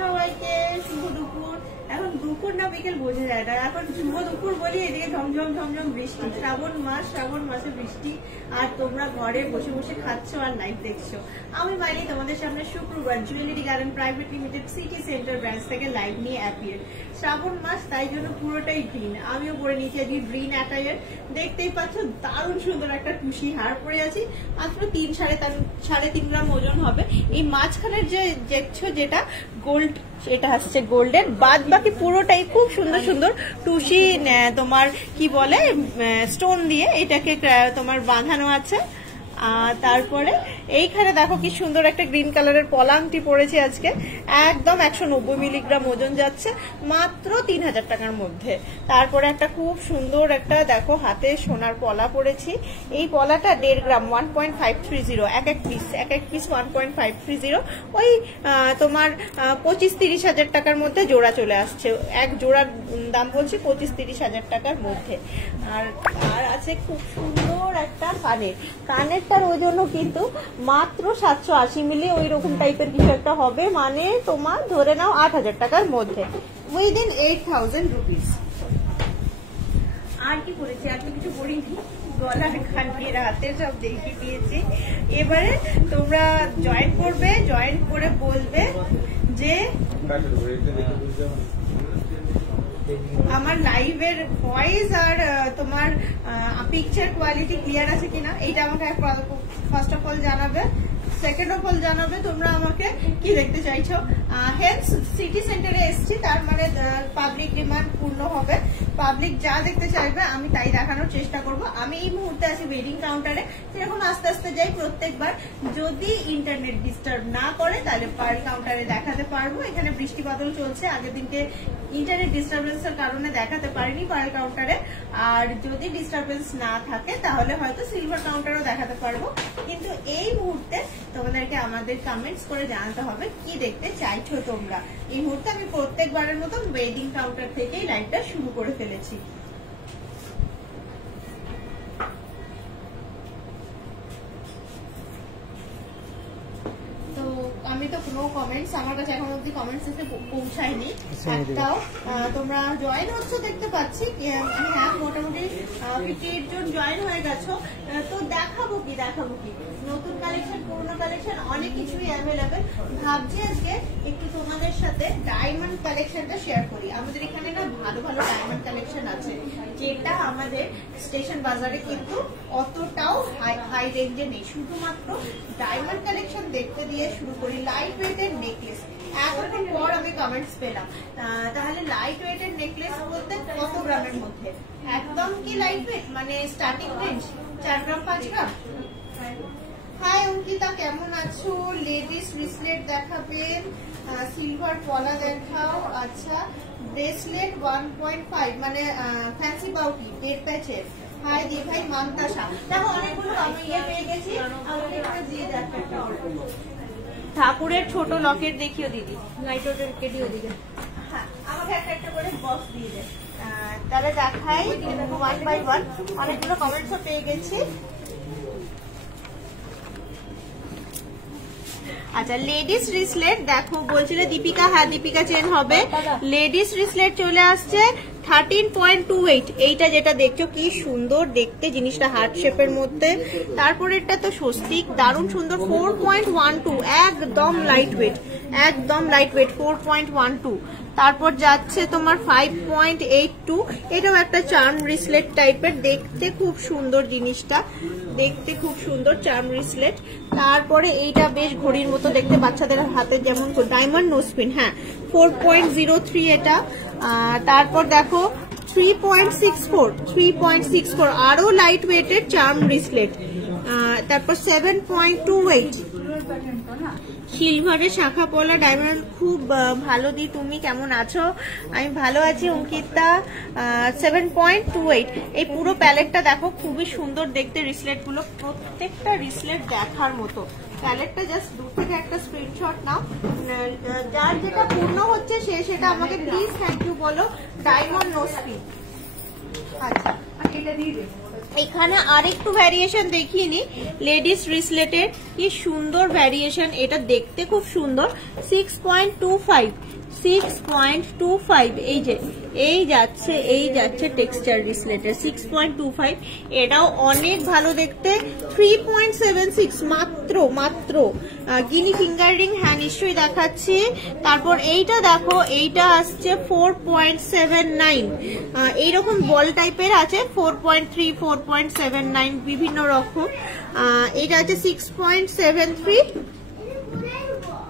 সবাইকে, শুভ দুপুর। এখন দুপুর না বিকেল বোঝা যায় না, এখন শুভ দুপুর বলি। এদিকে ঝমঝম ঝমঝম বৃষ্টি, শ্রাবণ মাসে বৃষ্টি, আর তোমরা ঘরে বসে বসে খাচ্ছ আর লাইভ দেখছো। আমি মাইলি তোমাদের সামনে শুক্রবার jewellery Garden private limited city centre branch থেকে লাইভ নিয়ে অ্যাপিয়ার। শ্রাবণ মাস, তাই জন্য পুরোটাই গ্রিন। আমিও পরে নিয়েছি আজকে গ্রিন অ্যাটায়ার। দেখতেই পাচ্ছ দারুণ সুন্দর একটা টুসি হার পরে আছি। মাত্র 3-3.5 গ্রাম ওজন হবে। এই মাঝখানের যে দেখছো যেটা গোল্ড, এটা হচ্ছে গোল্ডের, বাদ বাকি পুরোটাই খুব সুন্দর সুন্দর টুসি তোমার কি বলে স্টোন দিয়ে এটাকে তোমার বাঁধানো আছে। তারপরে এইখানে দেখো কি সুন্দর একটা গ্রিন কালারের পলাংটি পড়েছে আজকে, একদম 190 মিলিগ্রাম ওজন যাচ্ছে, মাত্র 3000 টাকার মধ্যে। তারপরে একটা খুব সুন্দর একটা দেখো হাতে সোনার পলা পড়েছি। এই পলাটা 1.5 গ্রাম 1.530, এক এক পিস 1.530, ওই তোমার 25-30 হাজার টাকার মধ্যে জোড়া চলে আসছে। এক জোড়ার দাম বলছি 25-30 হাজার টাকার মধ্যে। আর আছে খুব সুন্দর একটা কানেরটার ওজনও কিন্তু মাত্র 780 মিলি, ওই রকম টাইপের কিছু একটা হবে, মানে তোমার ধরে নাও 8000 টাকার মধ্যে, উইদিন 8000 রুপিস। আর কি করেছি, আর তো কিছু করিনি, গলার খাটিয়ে হাতে সব দেখিয়ে দিয়েছি। এবারে তোমরা জয়েন করবে, জয়েন করে বলবে যে আমার লাইভের ভয়েস আর তোমার পিকচার কোয়ালিটি ক্লিয়ার আছে কিনা, এইটা আমাকে ফার্স্ট অফ অল জানাবে। সেকেন্ড অফ অল জানাবে তোমরা আমাকে কি দেখতে চাইছো। হেন্স সিটি সেন্টারে এসছি, তার মানে পাবলিক ডিমান্ড পূর্ণ হবে। পাবলিক যা দেখতে চাইবে আমি তাই দেখানোর চেষ্টা করব। আমি এই মুহূর্তে আছি ওয়েডিং কাউন্টারে, সেরকম আস্তে আস্তে যাই প্রত্যেকবার। যদি ইন্টারনেট ডিস্টার্ব না করে তাহলে পার কাউন্টারে দেখাতে পারবো। এখানে বৃষ্টি বাদল চলছে, আগের দিনকে ইন্টারনেট ডিস্টারবেন্সের কারণে দেখাতে পারিনি পার কাউন্টারে। আর যদি ডিস্টারবেন্স না থাকে তাহলে হয়তো সিলভার কাউন্টারও দেখাতে পারবো। কিন্তু এই মুহূর্তে তোমাদেরকে আমাদের কমেন্টস করে জানাতে হবে কি দেখতে চাইছো তোমরা। এই মুহূর্তে আমি প্রত্যেকবারের মতো ওয়েডিং কাউন্টার থেকেই লাইভটা শুরু করে ফেলেছি। আমি তো কোনো কমেন্টস, আমার কাছে এখন অব্দি কমেন্টস এসে পৌঁছায়নি একটাও। তোমরা জয়েন হচ্ছে দেখতে পাচ্ছি, হ্যাঁ মোটামুটি 58 জন জয়েন হয়ে গেছো। তো দেখাবো কি নতুন কালেকশন, পুরনো কালেকশন, অনেক কিছুই অ্যাভেলেবেল। ভাবছি আজকে একটু তোমাদের সাথে ডায়মন্ড কালেকশনটা শেয়ার করি। আমাদের এখানে না ভালো ভালো ডায়মন্ড কালেকশন আছে, যেটা আমাদের স্টেশন বাজারে কিন্তু অতটাও হাই রেঞ্জে নেই। শুধুমাত্র ডায়মন্ড কালেকশন দেখতে দিয়ে শুরু করি। লাইট ওয়েটের নেকলেস, এতক্ষণ পর আমি কমেন্টস পেলাম। তাহলে লাইট ওয়েটের নেকলেস বলতে কত গ্রামের মধ্যে? একদম কি লাইট ওয়েট, মানে স্টার্টিং রেঞ্জ 4 গ্রাম 5 গ্রাম। হাই অঙ্কিতা, কেমন আছো? লেডিস রিসলেট দেখাবেন, সিলভার পলা দেখাও। আচ্ছা, ব্রেসলেট 1.5 মানে ফ্যান্সি বাউটি 1.5 প্যাচের। হাই দি ভাই মান্তাসা, দেখো অনেকগুলো আমি পেয়ে গেছি। আমাকে একটু দিয়ে দেখো একটা ঠাকুরের ছোট লকেট দেখিও দিদি, লাইট ওয়েটের কেডিও দিদি। হ্যাঁ, আমাকে একটা করে বক্স দিয়ে দে। তাহলে দেখাই 1 বাই 1। অনেকগুলো কমেন্টসও পেয়ে গেছি। আচ্ছা, লেডিস রিসলেট দেখো, বলছিলে দীপিকা, হ্যাঁ দীপিকা চেন হবে। লেডিস রিসলেট চলে আসছে 13.28। এইটা যেটা দেখছো কি সুন্দর দেখতে, জিনিসটা হার্ট শেপের মধ্যে। তারপরে এটা তো স্বস্তিক, দারুণ সুন্দর। 4.12, একদম লাইট ওয়েট, 4.12। তারপর যাচ্ছে তোমার 5.82। এটাও একটা চার্ম রিসলেট টাইপের, দেখতে খুব সুন্দর জিনিসটা, দেখতে খুব সুন্দর চার্ম রিসলেট। তারপরে এইটা বেশ ঘড়ির মতো দেখতে, বাচ্চাদের হাতে যেমন ডায়মন্ড নোজপিন, হ্যাঁ 4.03 এটা। তারপর দেখো 3.64, আরো লাইট ওয়েটের চার্ম রিসলেট। তারপর 7.28 সিলভারের শাখা পলা ডায়মন্ড, খুব ভালো দি, তুমি কেমন আছো? আমি ভালো আছি অঙ্কিতা। 7.28। এই পুরো প্যালেটটা দেখো, খুবই সুন্দর দেখতে রিসলেট গুলো, প্রত্যেকটা রিসলেট দেখার মতো। প্যালেটটা জাস্ট দূর থেকে একটা স্ক্রিনশট নাও, যার যেটা পূর্ণ হচ্ছে সে সেটা আমাকে প্লিজ থ্যাংক ইউ বলো। ডায়মন্ড নোজপিন, আচ্ছা এটা দিয়ে দে। এখানে আরেকটু ভ্যারিয়েশন দেখিয়ে নি, লেডিস রিসলেটের কি সুন্দর ভ্যারিয়েশন, এটা দেখতে খুব সুন্দর। 6.25 6.25 এই যাচ্ছে টেক্সচার রিসলেটের 6.25, এটাও অনেক ভালো দেখতে। 3.76 মাত্র গিনি ফিঙ্গার রিং, হ্যাঁ নিশ্চয়ই দেখাচ্ছি। তারপর এইটা দেখো, এইটা আসছে 4.79, এইরকম বল টাইপের আছে 4.3 4.79 বিভিন্ন রকম। এটা আছে 6.73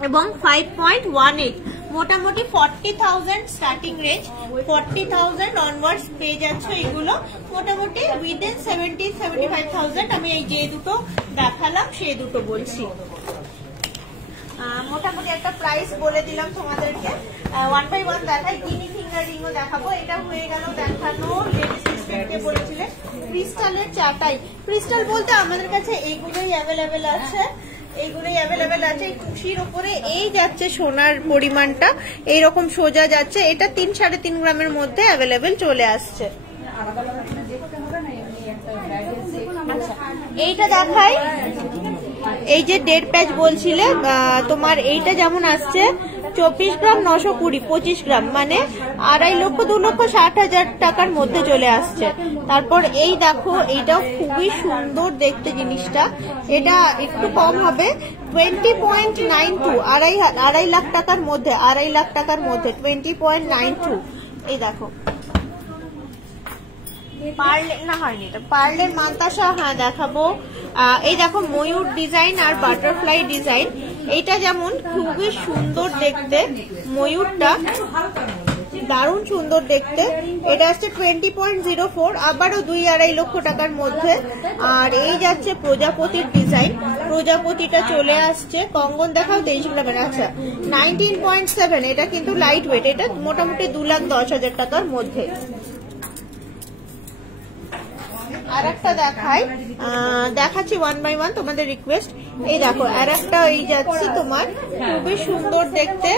এবং 5.18, মোটামুটি 40,000 স্টার্টিং রেঞ্জ, 40,000 অনওয়ার্ডস পেয়ে যাচ্ছে এগুলো, মোটামুটি উইদিন 70-75,000। আমি এই যে দুটো দেখালাম সেই দুটো বলছি, মোটামুটি একটা প্রাইস বলে দিলাম তোমাদেরকে। 1 by 1 দেখাই, গিনি ফিঙ্গার রিংও দেখাবো। এটা হয়ে গেল দেখানো লেডিস রিসলেটকে বলেছিলেন। ক্রিস্টালের চাটাই, ক্রিস্টাল বলতে আমাদের কাছে এইগুলোই অ্যাভেলেবেল আছে, এইগুলোই অ্যাভেলেবেল আছে। কুশির উপরে এই যাচ্ছে সোনার পরিমাণটা এইরকম সোজা যাচ্ছে, এটা 3-3.5 গ্রামের মধ্যে অ্যাভেলেবেল চলে আসছে। এইটা দেখাই, এই যে 1.5 প্যাচ বলছিলে তোমার, এইটা যেমন আসছে 24 গ্রাম 920, 25 গ্রাম মানে 2,60,000 টাকার মধ্যে চলে আসছে। তারপর এই দেখো, এইটাও খুবই সুন্দর দেখতে জিনিসটা, এটা একটু কম হবে 20.92, 2.5 লাখ টাকার মধ্যে, 2.5 লাখ টাকার মধ্যে 20.92। এই দেখো পার্লের না হয়নি, এটা পার্লের মান্তাসা, হ্যাঁ দেখাবো। এই দেখো ময়ূর ডিজাইন আর বাটারফ্লাই ডিজাইন, এইটা যেমন খুবই সুন্দর দেখতে, ময়ূরটা দারুণ সুন্দর দেখতে। এটা আসছে 20.04, আবারও 2-2.5 লক্ষ টাকার মধ্যে। আর এই যাচ্ছে প্রজাপতির ডিজাইন, প্রজাপতিটা চলে আসছে। কঙ্গন দেখাও 23 গ্রামের, আচ্ছা 19.7, এটা কিন্তু লাইট ওয়েট, এটা মোটামুটি 2,10,000 টাকার মধ্যে। আর একটা দেখাচ্ছি 1 by 1 তোমাদের রিকোয়েস্ট। এই দেখো আর একটা এই যাচ্ছে তোমার, খুবই সুন্দর দেখতে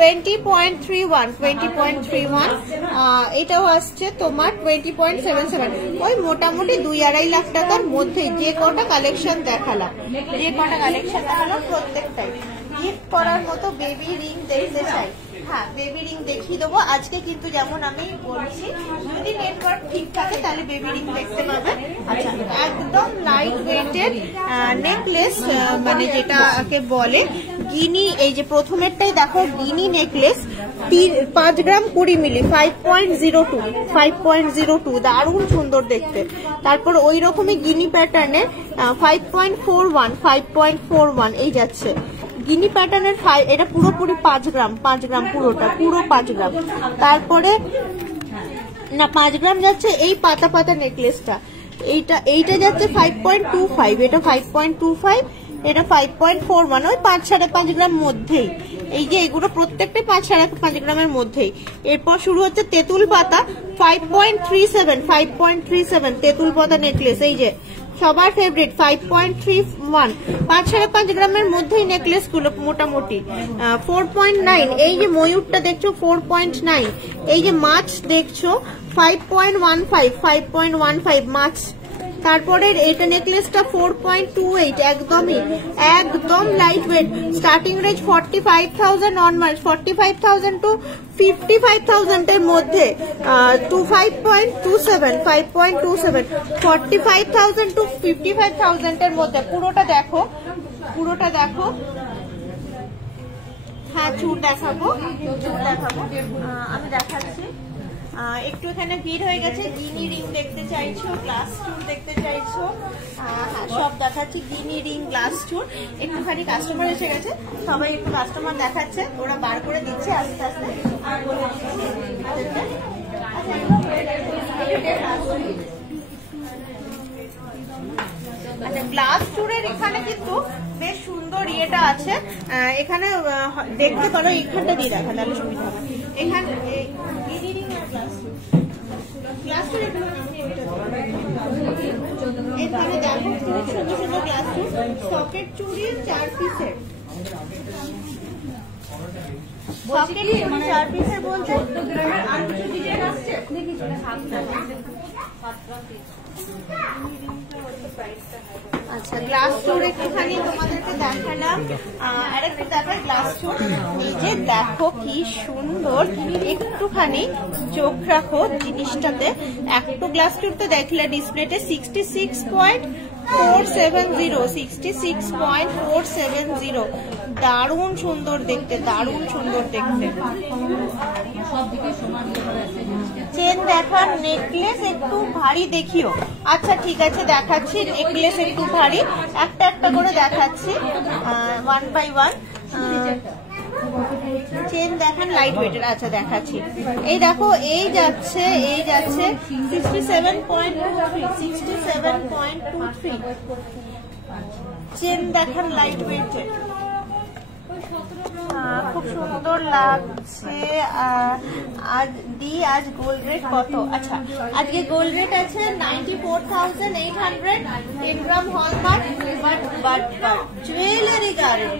20.31, 20.31, এটাও আসছে তোমার 20.77, ওই মোটামুটি 2-2.5 লাখ টাকার মধ্যে। যে কটা কালেকশন দেখালাম প্রত্যেকটাই গিফট করার মতো বেবি রিং দেখতে চাই, হ্যাঁ বেবি রিং দেখিয়ে দেবো আজকে, কিন্তু যেমন আমি বলছি যদি নেটওয়ার্ক ঠিক থাকে তাহলে বেবি রিং দেখতে পাবে। আচ্ছা, একদম লাইট ওয়েটের নেকলেস, মানে যেটাকে বলে গিনি, এই যে প্রথমেরটাই দেখো গিনি নেকলেস, 5 গ্রাম 20 মিলি, 5.02, দারুণ সুন্দর দেখতে। তারপর ওই রকমই গিনি প্যাটার্নের 5.41, এই যাচ্ছে গিনি প্যাটার্নের, এটা পুরোপুরি 5 গ্রাম পুরোটা, পুরো 5 গ্রাম। তারপরে না 5 গ্রাম যাচ্ছে এই পাতা পাতা নেকলেসটা, এইটা যাচ্ছে 5.25, এটা 5.25, এটা 5.41, ওই 5-5.5 গ্রাম মধ্যেই। এই যে এগুলো প্রত্যেকটাই 5-5.5 গ্রামের মধ্যেই। এরপর শুরু হচ্ছে তেঁতুল পাতা 5.37, তেঁতুল পাতা নেকলেস, এই যে সবার ফেভারিট 5.31, 5-5.5 গ্রামের মধ্যেই নেকলেস গুলো মোটামুটি। 4.9, এই যে ময়ূরটা দেখছো 4.9, এই যে মাছ দেখছো 5.15, মাছ। তারপরে এটা নেকলেসটা 4.28, একদম light weight, starting range 45,000 onwards, 45,000 to 55,000 এর মধ্যে, 5.27, 45,000 to 55,000 এর মধ্যে। পুরোটা দেখো, হ্যাঁ চুর দেখাবো, আমি দেখাচ্ছি। একটু এখানে ভিড় হয়ে গেছে, গিনি রিং দেখতে চাইছো, গ্লাস চুর দেখতে চাইছো, হ্যাঁ সব দেখাচ্ছি, গিনি রিং গ্লাস চুর। একটুখানি কাস্টমার এসে গেছে, সবাই একটু কাস্টমার দেখাচ্ছে, ওরা বার করে দিচ্ছে আস্তে আস্তে। আচ্ছা, গ্লাস চুরের এখানে কিন্তু বেশ সুন্দর ইয়েটা আছে, এখানে দেখতে পারো, এখানটা দিয়ে দেখা তাহলে সুবিধা হবে। এখানে এখানে দেখো খুব সুন্দর সুন্দর গ্লাস চুর, সকেট চুড়ি 4 পিসের, সকেট চুড়ি 4 পিসের বলতে 14 গ্রামের আর কিছু ডিজাইন আসছে। আচ্ছা, গ্লাস স্টোর একটুখানি তোমাদেরকে দেখালাম। আর একটু দেখো গ্লাস স্টোর, এই যে দেখো কি সুন্দর, একটুখানি চোখ রাখো জিনিসটাতে। একটু গ্লাস স্টোর তো দেখলে ডিসপ্লেতে 66.470 দারুণ সুন্দর দেখতে, দারুণ সুন্দর দেখতে। চেন দেখার, নেকলেস একটু ভারী দেখিও। আচ্ছা ঠিক আছে দেখাচ্ছি, নেকলেস একটু ভারী, একটা একটা করে দেখাচ্ছি 1 by 1। চেন দেখান লাইট ওয়েটের। আচ্ছা দেখাচ্ছি, এই দেখো এই যাচ্ছে 67.23। চেন দেখান লাইট ওয়েটের, খুব সুন্দর লাগছে। আজ গোল্ড রেট কত? আচ্ছা আজকে গোল্ড রেট আছে 94,800, 10 gram hallmark. But Jewellery Garden,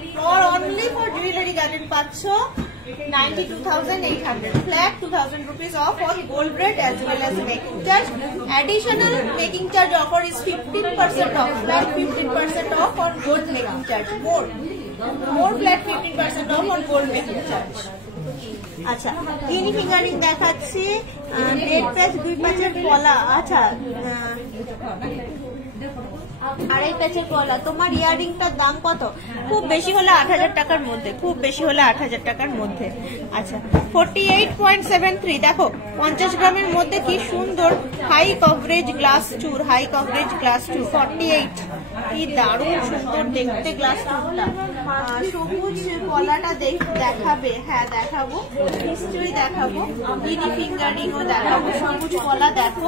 only for Jewellery Garden পাচ্ছ 92,800, flat 2,000 rupees off on gold rate as well as making charge. Additional making charge offer is 15% off, flat 15% off on gold making charge. More flat 15% off on gold making charge. আচ্ছা, গিনি fingering দেখাচ্ছি, red প্যাচ 2 প্যাচের পলা। আচ্ছা, আড়াই প্যাচের পলা। তোমার ইয়াররিংটার দাম কত? খুব বেশি হলে 8,000 টাকার মধ্যে, খুব বেশি হলে 8,000 টাকার মধ্যে। আচ্ছা, 48.73 দেখো 50 গ্রামের মধ্যে কি সুন্দর হাই কভারেজ গ্লাস চুর, হাই কভারেজ গ্লাস চুর 48। কি দারুণ সুন্দর দেখতে গ্লাস চুরটা। সবুজ পলাটা দেখাবে? হ্যাঁ দেখাবো, নিশ্চয়ই দেখাবো। গিনি ফিঙ্গারিংও দেখাবো। সবুজ পলা দেখো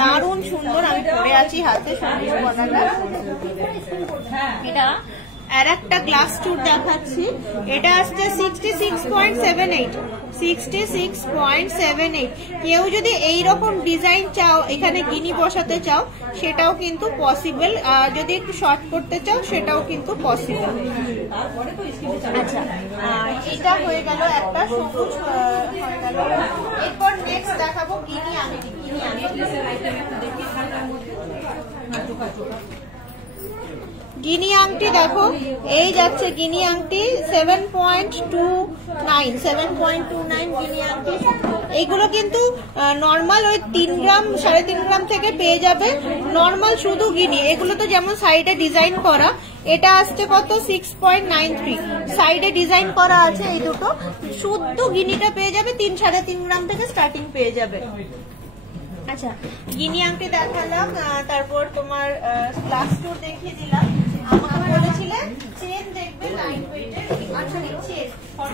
দারুণ সুন্দর, আমি পরে আছি হাতে সবুজ পলাটা। এটা আর একটা গ্লাস টুর দেখাচ্ছি, এটা আসছে 66.78। কেউ যদি এইরকম ডিজাইন চাও, এখানে গিনি বসাতে চাও, সেটাও কিন্তু পসিবল। যদি একটু শর্ট করতে চাও সেটাও কিন্তু পসিবল। আচ্ছা, এটা হয়ে গেল একটা সবুজ হয়ে গেল। এরপর নেক্সট দেখাবো গিনি আংটি। গিনি আংটি দেখো, এই যাচ্ছে গিনি আংটি 7.29 গিনি আংটি। এইগুলো কিন্তু নর্মাল ওই 3 গ্রাম 3.5 গ্রাম থেকে পেয়ে যাবে, নর্মাল শুধু গিনি। এগুলো তো যেমন সাইডে ডিজাইন করা, এটা আসছে কত 6.93, সাইডে ডিজাইন করা আছে। এই দুটো শুদ্ধ গিনিটা পেয়ে যাবে 3-3.5 গ্রাম থেকে স্টার্টিং পেয়ে যাবে। আচ্ছা, গিনি আংটি দেখালাম, তারপর তোমার গ্লাস টুর দেখিয়ে দিলাম। আমাকে বলেছিলে চেন দেখবে লাইট ওয়েটের। আচ্ছা, চেন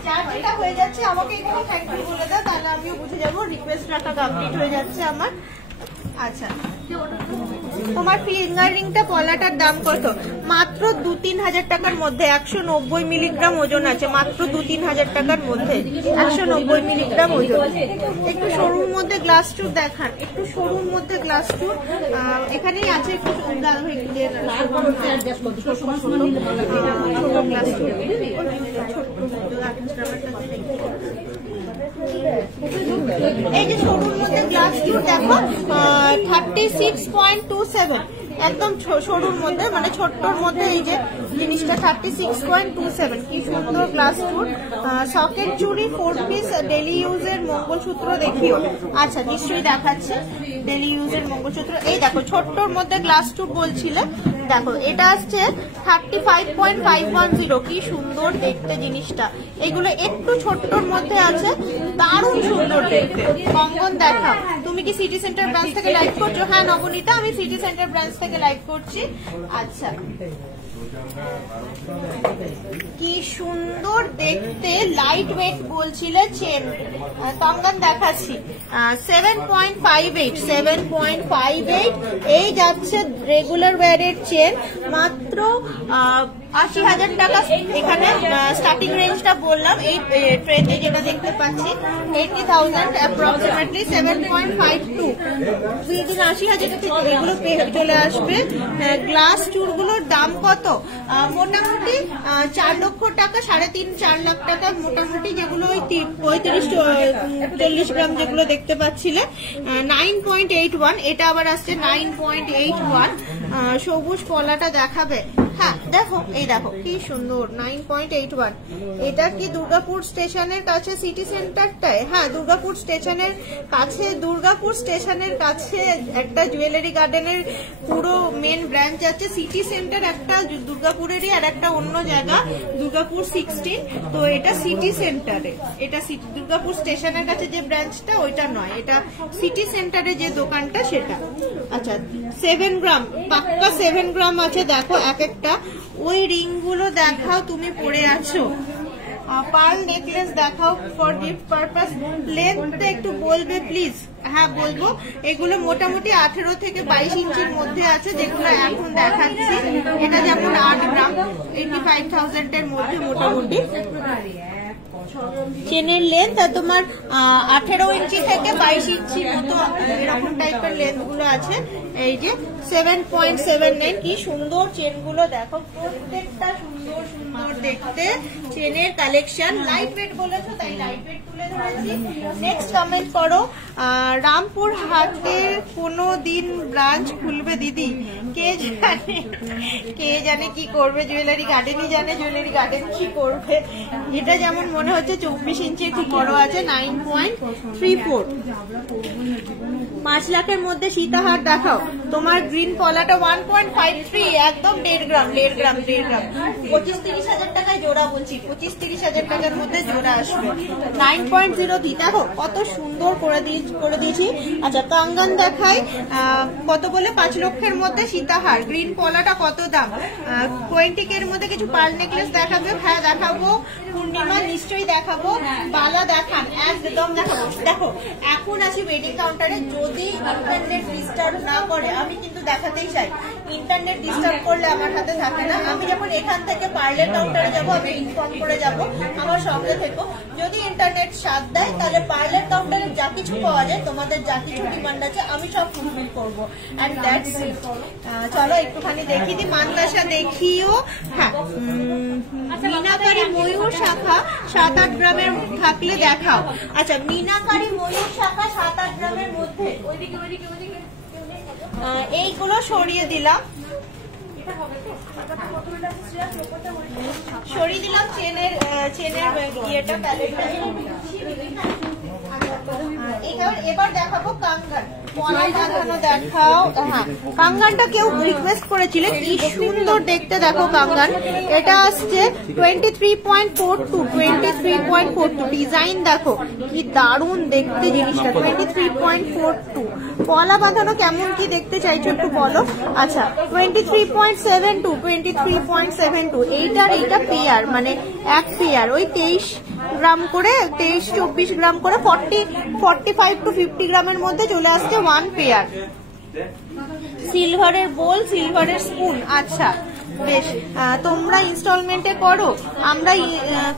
চার্জটা হয়ে যাচ্ছে, আমাকে এখানে থ্যাংক ইউ বলে দাও, তাহলে আমিও বুঝে যাবো রিকোয়েস্ট রাখা কমপ্লিট হয়ে যাচ্ছে আমার। আচ্ছা, তোমার ফিঙ্গারিংটা পলাটার দাম কত? মাত্র 2-3 হাজার টাকার মধ্যে। 190 মিলিগ্রাম ওজন আছে, মাত্র 2-3 হাজার টাকার মধ্যে 190 মিলিগ্রাম ওজন। একটু সরুর মধ্যে গ্লাস টুর দেখান, একটু সরুর মধ্যে গ্লাস টুর এখানেই আছে। একটু ছোট গ্লাস টুর, এই যে সরুর মধ্যে গ্লাস টুর দেখো 36.27, একদম সরুর মধ্যে, মানে ছোট্টর মধ্যে এই যে জিনিসটা 36.27। কি সুন্দর গ্লাস টুর। সকেট চুড়ি 4 পিস ডেলি ইউজের মঙ্গলসূত্র দেখিও। আচ্ছা, নিশ্চয়ই দেখাচ্ছে ডেলি ইউজের মঙ্গলসূত্র। এই দেখো ছোট্টর মধ্যে গ্লাস টুর বলছিলে, দেখো এটা আসছে 35.510। কি সুন্দর দেখতে জিনিসটা। এগুলো একটু ছোট্টর মধ্যে আছে, দারুণ সুন্দর দেখতে। কঙ্গন দেখা, তুমি কি সিটি সেন্টার ব্রাঞ্চ থেকে লাইভ করছো? হ্যাঁ নবনীতা, আমি সিটি সেন্টার ব্রাঞ্চ থেকে লাইভ করছি। আচ্ছা, কি সুন্দর দেখতে, লাইট ওয়েট বলছিলে চেন। কঙ্গন দেখাচ্ছি 7.58। এই যাচ্ছে রেগুলার ওয়ারের চেন, মাত্র 80,000 টাকা এখানে স্টার্টিং রেঞ্জটা বললাম। এই ট্রেতে যেটা দেখতে পাচ্ছি 80,000 অ্যাপ্রক্সিমেটলি 7.52। যেদিন 80,000 এগুলো চলে আসবে। গ্লাস চুলগুলোর দাম কত? মোটামুটি 4 লক্ষ টাকা, 3.5-4 লাখ টাকা মোটামুটি, যেগুলো ওই 35-40 গ্রাম যেগুলো দেখতে পাচ্ছিলে। 9.81, এটা আবার আসছে 9.81। সবুজ কলাটা দেখাবে? হ্যাঁ দেখো, এই দেখো কি সুন্দর 9.81। এটা কি দুর্গাপুর স্টেশনের কাছে সিটি সেন্টারটায়? হ্যাঁ, দুর্গাপুর স্টেশনের কাছে, দুর্গাপুর স্টেশনের কাছে একটা জুয়েলারি গার্ডেনের পুরো মেন ব্রাঞ্চ আছে। সিটি সেন্টার একটা দুর্গাপুরেরই, আর একটা অন্য জায়গা দুর্গাপুর 16। তো এটা সিটি সেন্টারে, এটা দুর্গাপুর স্টেশনের কাছে যে ব্রাঞ্চটা ওইটা নয়, এটা সিটি সেন্টারে যে দোকানটা সেটা। আচ্ছা 7 গ্রাম, পাক্কা 7 গ্রাম আছে। দেখো এক একটা। ওই রিং গুলো দেখাও, তুমি পরে আছো। পার্ল নেকলেস দেখাও ফর গিফট পারপাস। লেন্থটা একটু বলবে প্লিজ? হ্যাঁ বলবো। এগুলো মোটামুটি 18 থেকে 22 ইঞ্চির মধ্যে আছে, যেগুলো এখন দেখাচ্ছি। এটা যেমন 8 গ্রাম, 85,000 এর মধ্যে মোটামুটি চেনের লেন্থ। আর তোমার 18 ইঞ্চি থেকে 22 ইঞ্চির মতো এরকম টাইপের লেন্থ গুলো আছে। এই যে 7.79। কি সুন্দর চেন গুলো দেখো, প্রত্যেকটা সুন্দর সুন্দর দেখতে চেনের কালেকশন। লাইট ওয়েট বলেছো তাই লাইট ওয়েট তুলে ধরেছি। নেক্সট কমেন্ট করো, রামপুর হাটের কোনো দিন ব্রাঞ্চ খুলবে দিদি? কে জানে, কে জানে কি করবে, জুয়েলারি গার্ডেনই জানে জুয়েলারি গার্ডেন কি করবে। এটা যেমন মনে হচ্ছে 24 ইঞ্চি, একটু বড় আছে 9.34। 5 লাখের মধ্যে সীতাহার দেখাও। তোমার গ্রিন পলাটা 1.53, একদম 1.5 গ্রাম 25-30 হাজার টাকায় জোড়া বলছি, 25-30 হাজার টাকার মধ্যে জোড়া আসবে। 9.0 দেখো কত সুন্দর করে দিয়েছি। আচ্ছা কাঙ্গান দেখাই, কত বলে 5 লক্ষের মধ্যে সীতাহার। গ্রিন পলাটা কত দাম? 20K এর মধ্যে কিছু পার্ল নেকলেস দেখাবে? হ্যাঁ দেখাবো। পূর্ণিমা নিশ্চয়ই দেখাবো। বালা দেখান, একদম দেখাবো। দেখো এখন আছি ওয়েডিং কাউন্টারে, যদি ইন্টারনেট ডিস্টার্ব না করে আমি কিন্তু দেখাতেই চাই। ইন্টারনেট ডিস্টার্ব করলে আমার হাতে থাকে না। আমি যখন এখান থেকে পার্লার কাউন্টারে যাবো আমি ইনফর্ম করে যাবো, আমার সঙ্গে থেকো। যদি ইন্টারনেট সাথ দেয় তাহলে পার্লার কাউন্টারে যা কিছু পাওয়া যায়, তোমাদের যা কিছু ডিমান্ড আছে আমি সব ফুলফিল করবো। And that's it. চলো একটুখানি দেখিয়ে দিই, মান্দাসা দেখিও। হ্যাঁ মিনাকারি ময়ূর শাখা 7-8 গ্রামের থাকলে দেখাও। আচ্ছা মিনাকারি ময়ূর শাখা 7-8 গ্রামের মধ্যে এইগুলো সরিয়ে দিলাম, চেনের ইয়েটা প্যালেটটা। এবার দেখাবো কাঙ্গান। দেখাও। হ্যাঁ কাঙ্গানটা কেউ রিকোয়েস্ট করেছিল, কি সুন্দর দেখতে দেখো কাঙ্গান। এটা আসছে 23.42। ডিজাইন দেখো কি দারুণ দেখতে জিনিসটা। 23.42। পলা বাঁধানো কেমন কি দেখতে চাইছো একটু বলো। আচ্ছা 23.72। এইটার এইটা পেয়ার, মানে এক পেয়ার ওই 23 গ্রাম করে, 23-24 গ্রাম করে, 45 to 50 গ্রামের মধ্যে চলে আসছে 1 পেয়ার। সিলভারের বোল, সিলভারের স্পুন। আচ্ছা বেশ, তোমরা ইনস্টলমেন্টে করো? আমরা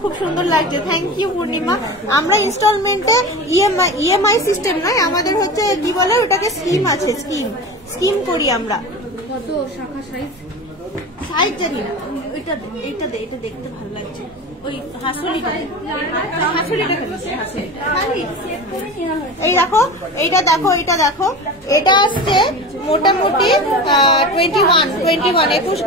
খুব সুন্দর লাগছে, থ্যাংক ইউ পূর্ণিমা। আমরা ইনস্টলমেন্টে ইএমআই সিস্টেম নয়, আমাদের হচ্ছে কি বলে ওটাকে, স্কিম আছে, স্কিম করি আমরা। কত শাখা সাইজ জানি না, এটা দেখতে ভালো লাগছে। ওই হাসুলিটা এই দেখো, এইটা দেখো, এটা দেখো, এটা আসছে মোটামুটি 21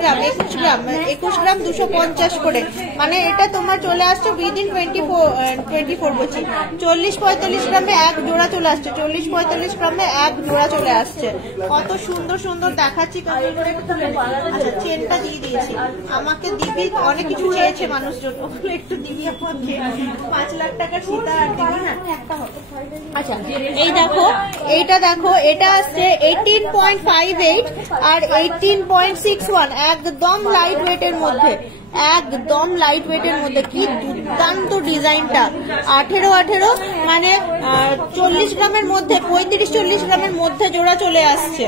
গ্রাম 250 করে। মানে এটা তোমার চলে আসছে উইদিন 24 বলছি 40-45 গ্রামে এক জোড়া চলে আসছে। 40-45 গ্রামে এক জোড়া চলে আসছে। কত সুন্দর সুন্দর দেখাচ্ছি। আচ্ছা চেনটা দিয়ে দিয়েছি, আমাকে দিবি, অনেক কিছু চেয়েছে মানুষজন, একটু দিবি আমাকে। 5 লাখ টাকার সীতা আর দিবি না একটা হবে। আচ্ছা এই দেখো, এইটা দেখো, এটা আসছে 18.58 আর 18.61, একদম লাইট ওয়েট এর মধ্যে। একদম লাইট ওয়েটের মধ্যে, কি দুর্দান্ত ডিজাইনটা। 18 মানে 40 গ্রামের মধ্যে, 35-40 গ্রামের মধ্যে জোড়া চলে আসছে।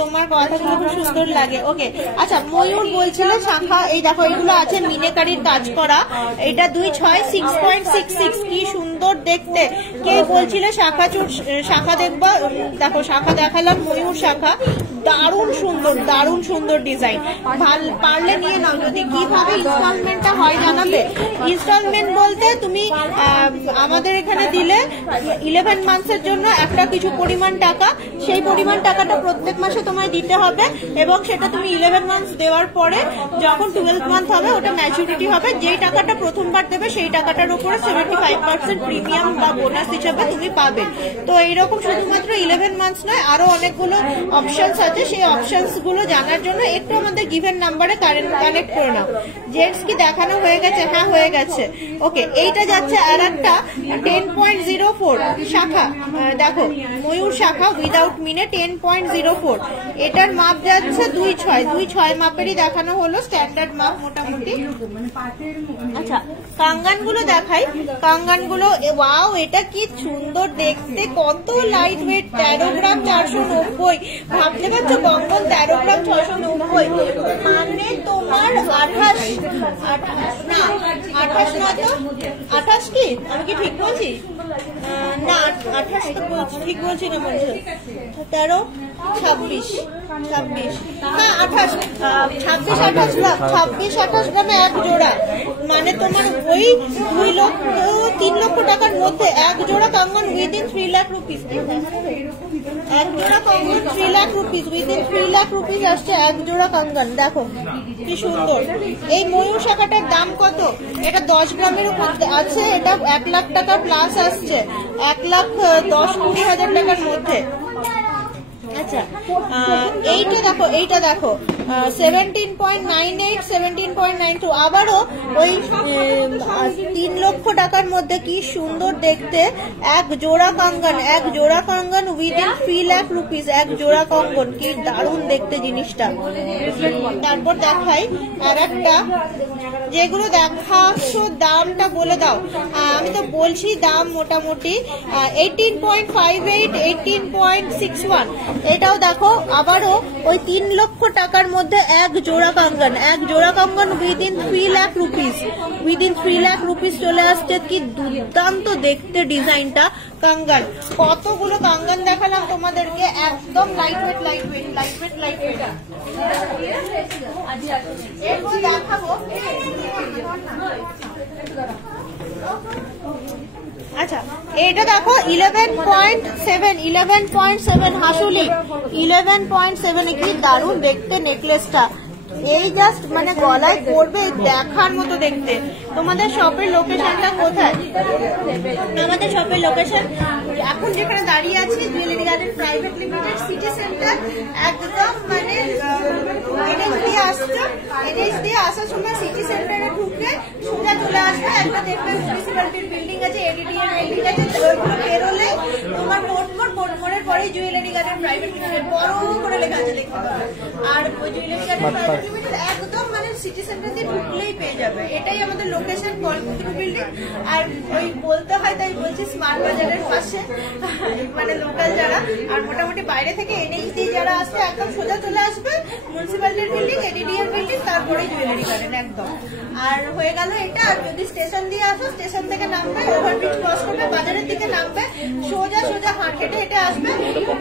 তোমার কথাগুলো খুব সুন্দর লাগে। ওকে, আচ্ছা ময়ূর বলছিল শাখা, এই দেখো এগুলো আছে মিনেকারির কাজ করা, এটা 2.6 6.66, কি সুন্দর দেখতে। কে বলছিল শাখা চুর শাখা দেখবা, দেখো শাখা দেখালাম, ময়ূর শাখা, দারুণ সুন্দর ডিজাইন। পারলে নিয়ে নাও। যদি কিভাবে ইনস্টলমেন্টটা হয় জানাবে। ইনস্টলমেন্ট বলতে তুমি আমাদের এখানে দিলে 11 মান্থসের জন্য একটা কিছু পরিমাণ টাকা, সেই পরিমাণ টাকাটা প্রত্যেক মাসে তোমায় দিতে হবে, এবং সেটা তুমি 11 মান্থস দেওয়ার পরে যখন 12 মান্থ হবে ওটা ম্যাচুরিটি হবে, যেই টাকাটা প্রথমবার দেবে সেই টাকাটার উপরে 75% প্রিমিয়াম বা বোনাস হিসেবে তুমি পাবে। তো এইরকম শুধুমাত্র 11 মান্থস নয়, আরো অনেকগুলো অপশনস আছে। সেই অপশনস গুলো জানার জন্য একটু আমাদের গিভেন নাম্বারে কানেক্ট করে নাও। জেন্টস কি দেখানো হয়ে গেছে? হ্যাঁ হয়ে গেছে। ওকে, এইটা যাচ্ছে আর একটা 10.04 শাখা, দেখো ময়ূর শাখা উইদাউট মিনে 10.04, এটার মাপ যাচ্ছে 2.6 মাপেরই দেখানো হলো, স্ট্যান্ডার্ড মাপ মোটামুটি। আচ্ছা কাঙ্গান গুলো দেখাই। কাঙ্গান গুলো ওয়াও, এটা কি সুন্দর দেখতে, কত লাইট ওয়েট, 13 গ্রাম 490। ভাবতে পারছো কঙ্গন 13 গ্রাম 690, মানে তোমার 28 না 28 না তো 28 কি আমি কি ঠিক বলছি? না 28 তো বলছি, ঠিক বলছি না মনে হয়। 13 26 হ্যাঁ 28 26-28 গ্রামে এক জোড়া, মানে তোমার ওই 3 লক্ষ টাকার মধ্যে এক জোড়া কাঙ্গন উইদিন 3 লাখ রুপিস। এক জোড়া কাঙ্গন 3 lakh rupees, within 3 lakh rupees আসছে এক জোড়া কাঙ্গন। দেখো কি সুন্দর। এই ময়ূর শাখাটার দাম কত? এটা 10 গ্রামের উপর আছে, এটা 1 লাখ টাকা প্লাস আসছে, 1,10,20,000 টাকার মধ্যে। আচ্ছা এইটা দেখো 17.98 17.92, আবারও ওই 3 লক্ষ টাকার মধ্যে, কি সুন্দর দেখতে এক জোড়া কাঙ্গন উইদিন 3 লাখ রুপিস, এক জোড়া কঙ্গন, কি দারুণ দেখতে জিনিসটা। তারপর দেখাই আর একটা, যেগুলো দেখাচ্ছ দামটা বলে দাও। আমি তো বলছি দাম মোটামুটি 18.58 18.61, এটাও দেখো আবারও ওই 3 লক্ষ টাকার মধ্যে এক জোড়া কাঙ্গন উইদিন 3 লাখ রুপিস চলে আসছে। কি দুর্দান্ত দেখতে ডিজাইনটা। কাঙ্গন, কতগুলো কাঙ্গন দেখালাম তোমাদেরকে, একদম লাইট ওয়েট এরপর দেখাবো। আচ্ছা এটা দেখো 11.7 হাসুলি 11.7, কি দারুণ দেখতে নেকলেসটা। এই জাস্ট মানে গলায় পড়বে, দেখার মতো দেখতে। তোমাদের শপের লোকেশনটা কোথায়? আমাদের শপের লোকেশন এখন যেখানে দাঁড়িয়ে আছি jewellery Garden private limited, city centre, একদম মানে এনএইচ দিয়ে আসার সময় সিটি সেন্টারে ঢুকে সোজা চলে আসবে, একটা দেখবে মিউনিসিপ্যালিটির বিল্ডিং আছে, এডিডি এর বিল্ডিং আছে, ওইগুলো বেরোলে তোমার মোড়ের পরেই জুয়েলারি গার্ডেন প্রাইভেট লিমিটেড বড় করে লেখা আছে, দেখতে পাবে। আর ওই জুয়েলারি গার্ডেন প্রাইভেট লিমিটেড একদম মানে সিটি সেন্টার দিয়ে ঢুকলেই পেয়ে যাবে। এটাই আমাদের লোকেশন, কল্পতরু বিল্ডিং। আর ওই বলতে হয় তাই বলছি, স্মার্ট বাজারের পাশে, মানে লোকাল যারা, আর মোটামুটি বাইরে থেকে এনএইচ দিয়ে যারা আসবে একদম সোজা চলে আসবে মিউনিসিপ্যালিটির বিল্ডিং, এডিডি এর বিল্ডিং, তারপরে জুয়েলারি গার্ডেন একদম। আর হয়ে গেল এটা। আর যদি স্টেশন দিয়ে আসো, স্টেশন থেকে নামবে, ওভারব্রিজ ক্রস করবে, বাজারের দিকে নামবে, সোজা হেঁটে আসবে,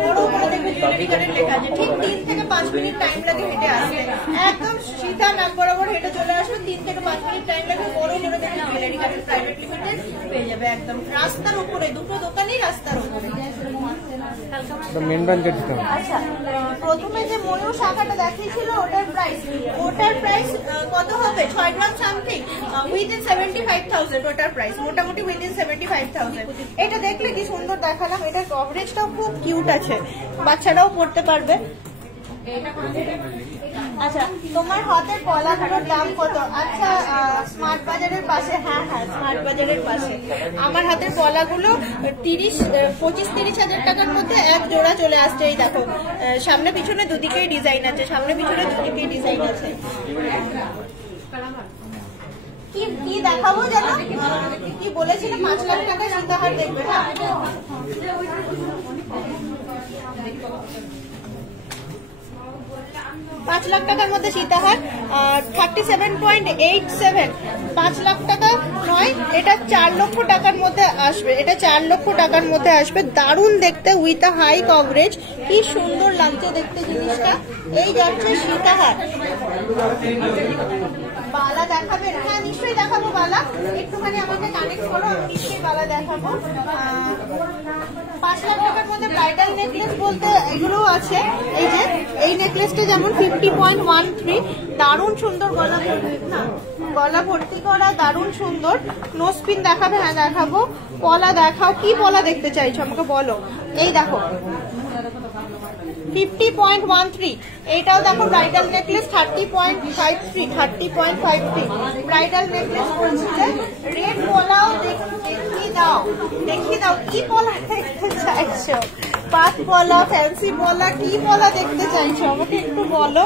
বড় বড় দেখবে জুয়েলারি গার্ডেন লেখা আছে, ঠিক 3 থেকে 5 মিনিট টাইম লাগে হেঁটে আসবে। একদম সিধা নাম বরাবর হেঁটে চলে আসবে, 3 থেকে 5 মিনিট টাইম লাগে, বড় বড় দেখবে জুয়েলারি গার্ডেন প্রাইভেট লিমিটেড পেয়ে যাবে একদম রাস্তার উপরে, দুটো দোকানই রাস্তার উপরে। আচ্ছা প্রথমে যে ময়ূর শাখাটা দেখিয়েছিল ওটার প্রাইস কত হবে? 6 গ্রাম সামথিং, উইদিন 75,000 ওটার প্রাইস, মোটামুটি উইদিন 75,000। এটা দেখলে কি সুন্দর দেখালাম, এটার কভারেজটাও খুব কিউট আছে, বাচ্চারাও পড়তে পারবে। আচ্ছা তোমার হাতের পলাগুলোর দাম কত? আচ্ছা স্মার্ট বাজারের পাশে, হ্যাঁ স্মার্ট বাজারের পাশে আমার হাতের পলাগুলো 25-30 হাজার টাকার মধ্যে এক জোড়া চলে আসছে। এই দেখো সামনে পিছনে দুদিকেই ডিজাইন আছে, কি দেখাবো জানো, কি বলেছিলে 5 লাখ টাকা সীতাহার দেখবে। হ্যাঁ 5 লাখ টাকার মধ্যে সীতাহার 37.87, 5 লাখ টাকা নয়, এটা 4 লক্ষ টাকার মধ্যে আসবে, এটা 4 লক্ষ টাকার মধ্যে আসবে। দারুণ দেখতে উইথ আ হাই কভারেজ, কি সুন্দর লাগছে দেখতে জিনিসটা। এই যাচ্ছে সীতাহার। বালা দেখাবেন? হ্যাঁ নিশ্চয়ই দেখাবো বালা, একটুখানি আমাকে কানেক্ট করো, আমি নিশ্চয়ই বালা দেখাবো। 5 লাখ টাকার মধ্যে ব্রাইডাল নেকলেস বলতে এগুলো আছে। এই যে এই নেকলেসটা যেমন 50.13, দারুণ সুন্দর, গলা ভর্তি করা, দারুণ সুন্দর। নোসপিন দেখাবে? হ্যাঁ দেখাবো। পলা দেখাও, কি পলা দেখতে চাইছো আমাকে বলো। এই দেখো 50.13, এইটাও দেখো ব্রাইডাল নেকলেস 30.53, ব্রাইডাল নেকলেস বলছে। রেড পলাও দেখিয়ে দাও, কি পলা দেখতে চাইছো? পাত পলা, ফ্যান্সি পলা, কি পলা দেখতে চাইছো আমাকে একটু বলো।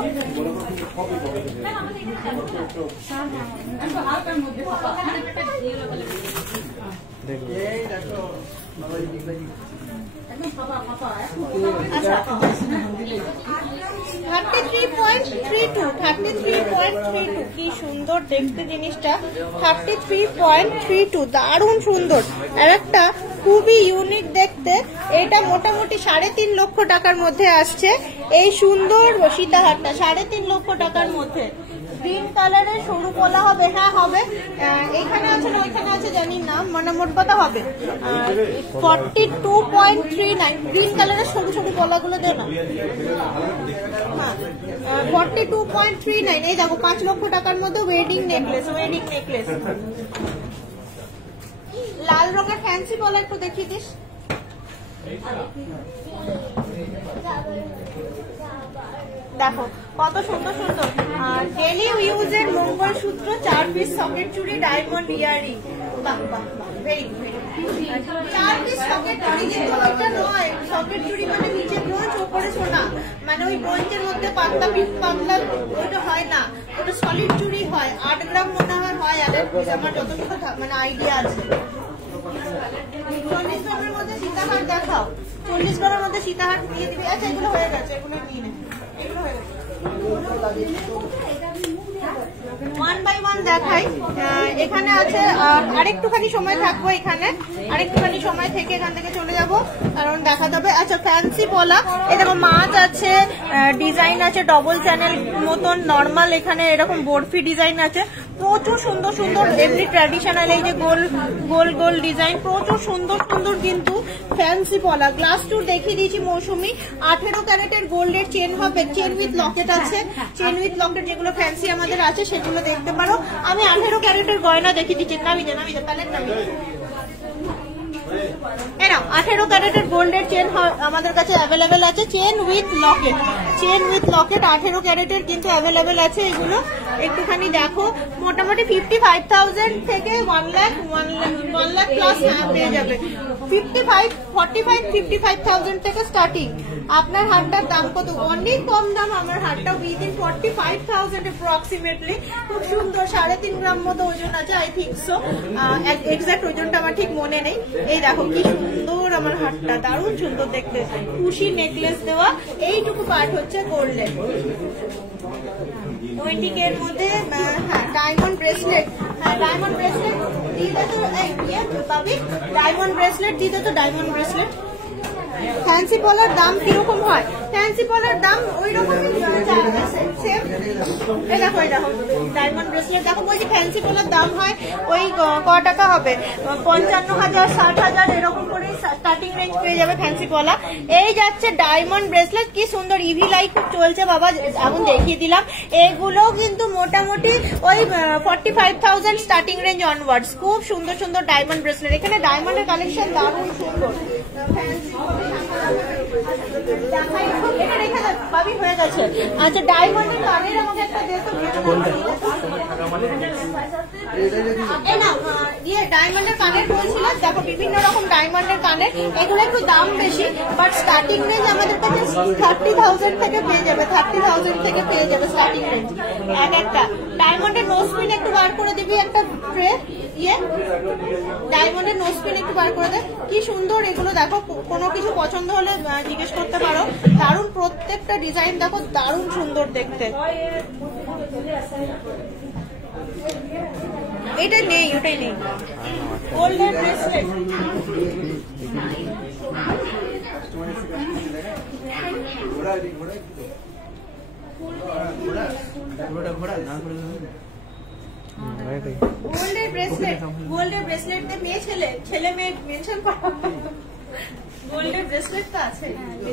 আচ্ছা 33.32, কি সুন্দর দেখতে জিনিসটা। 33.32, দারুণ সুন্দর। আর একটা খুবই ইউনিক দেখতে, এটা মোটামুটি 3.5 লক্ষ টাকার মধ্যে আসছে। এই সুন্দর সীতাহারটা 3.5 লক্ষ টাকার মধ্যে। গ্রিন কালারের সরু পলা হবে? হ্যাঁ হবে, এইখানে আছে না ওইখানে আছে জানি না, মানে মোট কথা হবে 42.39। গ্রিন কালারের সরু সরু পলাগুলো দে না। হ্যাঁ 42.39। এই দেখো 5 লক্ষ টাকার মধ্যে ওয়েডিং নেকলেস। লাল রঙের ফ্যান্সি পলা একটু দেখিয়ে দিস। দেখো কত সুন্দর সুন্দর ডেলি ইউজের মঙ্গলসূত্র, 4 পিস সকেট চুড়ি, ডায়মন্ড ইয়ারিং। বাহ বাহ বাহ, ভেরি গুড। 4 পিস সকেট চুড়ি, কিন্তু ওইটা নয় সকেট চুড়ি মানে নিচে ব্রোঞ্জ ওপরে সোনা, মানে ওই ব্রোঞ্জের মধ্যে পাতলা ওইটা হয় না, ওটা সলিড চুড়ি হয়। 8 গ্রাম মনে হয়, আর আমার যতটুকু মানে আইডিয়া আছে। 40 গ্রামের মধ্যে সীতাহার দেখাও, 40 গ্রামের মধ্যে সীতাহার দিয়ে দিবি। আচ্ছা এগুলো হয়ে গেছে, এগুলো নিয়ে নে, এগুলো হয়ে গেছে। 1 by 1 দেখাই। এখানে আছে আরেকটুখানি সময় থাকবো, এখানে আরেকটুখানি সময় থেকে এখান থেকে চলে যাব, কারণ দেখা যাবে। আচ্ছা ফ্যান্সি পলা, এই দেখো মাছ আছে, ডিজাইন আছে ডবল চ্যানেল মতন, নর্মাল এখানে এরকম বরফি ডিজাইন আছে, প্রচুর সুন্দর সুন্দর, এমনি ট্র্যাডিশনাল এই যে গোল গোল ডিজাইন, প্রচুর সুন্দর সুন্দর কিন্তু ফ্যান্সি পলা। গ্লাস টুর দেখিয়ে দিয়েছি মৌসুমি। 18 ক্যারেটের গোল্ডের চেন হবে, চেন উইথ লকেট আছে, চেন উইথ লকেট যেগুলো ফ্যান্সি আমাদের আছে সেগুলো দেখতে পারো। আমি 18 ক্যারেটের গয়না দেখিয়ে দিচ্ছি, নামিয়ে প্যালেট নামিয়ে। 18 ক্যারেটের গোল্ডের চেন আমাদের কাছে অ্যাভেলেবেল আছে, চেন উইথ লকেট 18 ক্যারেটের কিন্তু অ্যাভেলেবেল আছে। এগুলো একটুখানি দেখো, মোটামুটি 55,000 থেকে 1 লাখ প্লাস পেয়ে যাবে। 45,000 থেকে স্টার্টিং। আপনার হারটার দাম কত? অনেক কম দাম। আমার হারটা উইদিন 45,000 অ্যাপ্রক্সিমেটলি। খুব সুন্দর, 3.5 গ্রাম মতো ওজন আছে, আই থিঙ্ক সো। এক্সাক্ট ওজনটা আমার ঠিক মনে নেই। এই দেখো কি সুন্দর আমার হারটা, দারুণ সুন্দর দেখতে। খুশি নেকলেস দেওয়া, এইটুকু পার্ট হচ্ছে গোল্ডেন। 20K এর মধ্যে ডায়মন্ড ব্রেসলেট, ডায়মন্ড ব্রেসলেট দিতে তো ডায়মন্ড ব্রেসলেট দিতে তো ডায়মন্ড ব্রেসলেট। ফ্যান্সি পলার দাম কিরকম হয়? ফ্যান্সি পলার দাম ওই রকমই সেম। এই দেখো ডায়মন্ড ব্রেসলেট দেখো, বলছি ফ্যান্সি পলার দাম হয় ওই ক টাকা হবে, 55,000 60,000 এরকম করে স্টার্টিং রেঞ্জ পেয়ে যাবে ফ্যান্সি পলা। এই যাচ্ছে ডায়মন্ড ব্রেসলেট, কি সুন্দর ইভি লাইট চলছে বাবা, এখন দেখিয়ে দিলাম। এগুলো কিন্তু মোটামুটি ওই 45,000 স্টার্টিং রেঞ্জ অনওয়ার্ডস। খুব সুন্দর সুন্দর ডায়মন্ড ব্রেসলেট, এখানে ডায়মন্ডের কালেকশন দারুণ সুন্দর। ফ্যান্সি এটা রেখে দে, ভাবি হয়ে গেছে। আচ্ছা ডায়মন্ডের কানের আমাকে একটা দে তো। এই না ইয়ে ডায়মন্ডের কানের বলছিল, দেখো বিভিন্ন রকম ডায়মন্ডের কানের, এগুলো একটু দাম বেশি, বাট স্টার্টিং রেঞ্জ আমাদের কাছে 30,000 থেকে পেয়ে যাবে, 30,000 থেকে পেয়ে যাবে স্টার্টিং রেঞ্জ এক একটা। ডায়মন্ডের নোজ পিন একটু বার করে দিবি একটা ট্রে, ইয়ে ডায়মন্ডের নোজ পিন একটু বার করে দে। কি সুন্দর এগুলো, দেখো কোনো কিছু পছন্দ হলে জিজ্ঞেস করতে পারো। দারুণ প্রত্যেকটা ডিজাইন দেখো, দারুণ সুন্দর দেখতে। এটা নেই, ওটাই নেই। Golden bracelet, golden bracelet, golden bracelet মেয়ে ছেলে মেয়ে মেনশন করা, গোল্ডেন ব্রেসলেট তো আছে,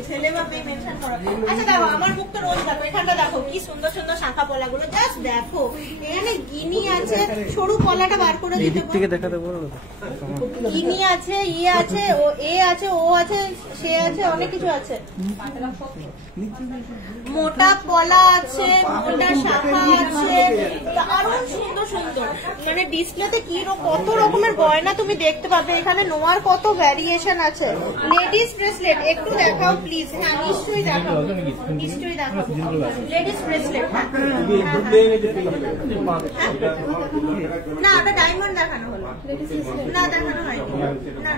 ছেলে বা মেয়ে মেনশন করা। আচ্ছা দেখো আমার মুখ তো রোজ দেখো, এখানটা দেখো কি সুন্দর সুন্দর শাখা পলা গুলো, জাস্ট দেখো। এখানে গিনি আছে, সরু পলাটা বার করে দিতে গিনি আছে, ইয়ে আছে, ও এ আছে, ও আছে, সে আছে, অনেক কিছু আছে। মোটা পলা আছে, মোটা শাখা আছে, দারুণ সুন্দর সুন্দর। মানে ডিসপ্লেতে কি কত রকমের গয়না তুমি দেখতে পাবে, এখানে নোয়ার কত ভ্যারিয়েশন আছে। লেডিস ব্রেসলেট একটু দেখাও প্লিজ। হ্যাঁ নিশ্চয়ই দেখাও, নিশ্চয়ই দেখাও। লেডিস ব্রেসলেট না, ওটা ডায়মন্ড দেখানো হলো না, দেখানো হয়নি না।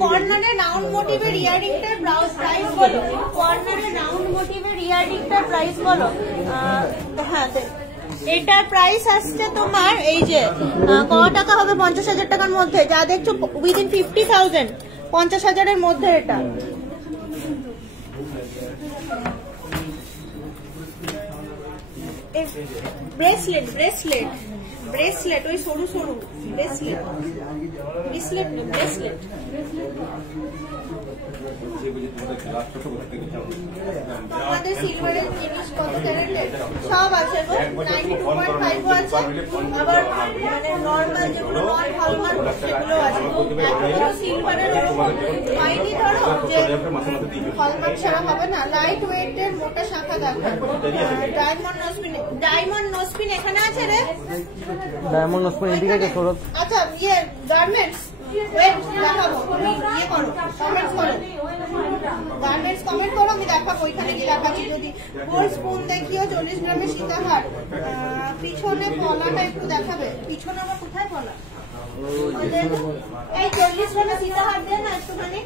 কর্নারে রাউন্ড মোটিভের ইয়ারিংটার প্রাইস বলো, কর্নারে রাউন্ড মোটিভের ইয়ারিংটার প্রাইস বলো। হ্যাঁ এটার প্রাইস আসছে তোমার এই যে কত টাকা হবে, 50,000 টাকার মধ্যে। যা দেখছো উইদিন 50,000, 50,000-এর মধ্যে এটা। ব্রেসলেট ব্রেসলেট ব্রেসলেট, ওই সরু সরু ব্রেসলেট, ব্রেসলেট ব্রেসলেট। আমাদের সিলভারের জিনিস কত ক্যারেটের সব আছে গো, 92.5 আছে, আবার মানে নর্মাল যেগুলো নন হলমার্ক সেগুলো আছে। এখনো সিলভারের ওরকম হয়নি, ধরো যে হলমার্ক ছাড়া হবে না। লাইট ওয়েটের মোটা শাখা দেখো, ডায়মন্ড নোজপিন, ডায়মন্ড নোজপিন এখানে আছে রে, ডায়মন্ড নোজপিন এদিকে আছে সরব। আচ্ছা ইয়ে গার্মেন্টস ওয়েট দেখাবো, তুমি ইয়ে করো, কমেন্টস করো, গার্মেন্টস কমেন্ট করো, আমি দেখাবো ওইখানে কি লেখা আছে। যদি গোল্ড স্পুন দেখিও 40 গ্রামের সীতাহার, পিছনে পলাটা একটু দেখাবে, পিছনে আবার কোথায় পলা, এই 40 গ্রামের সীতাহার দেন না একটুখানি।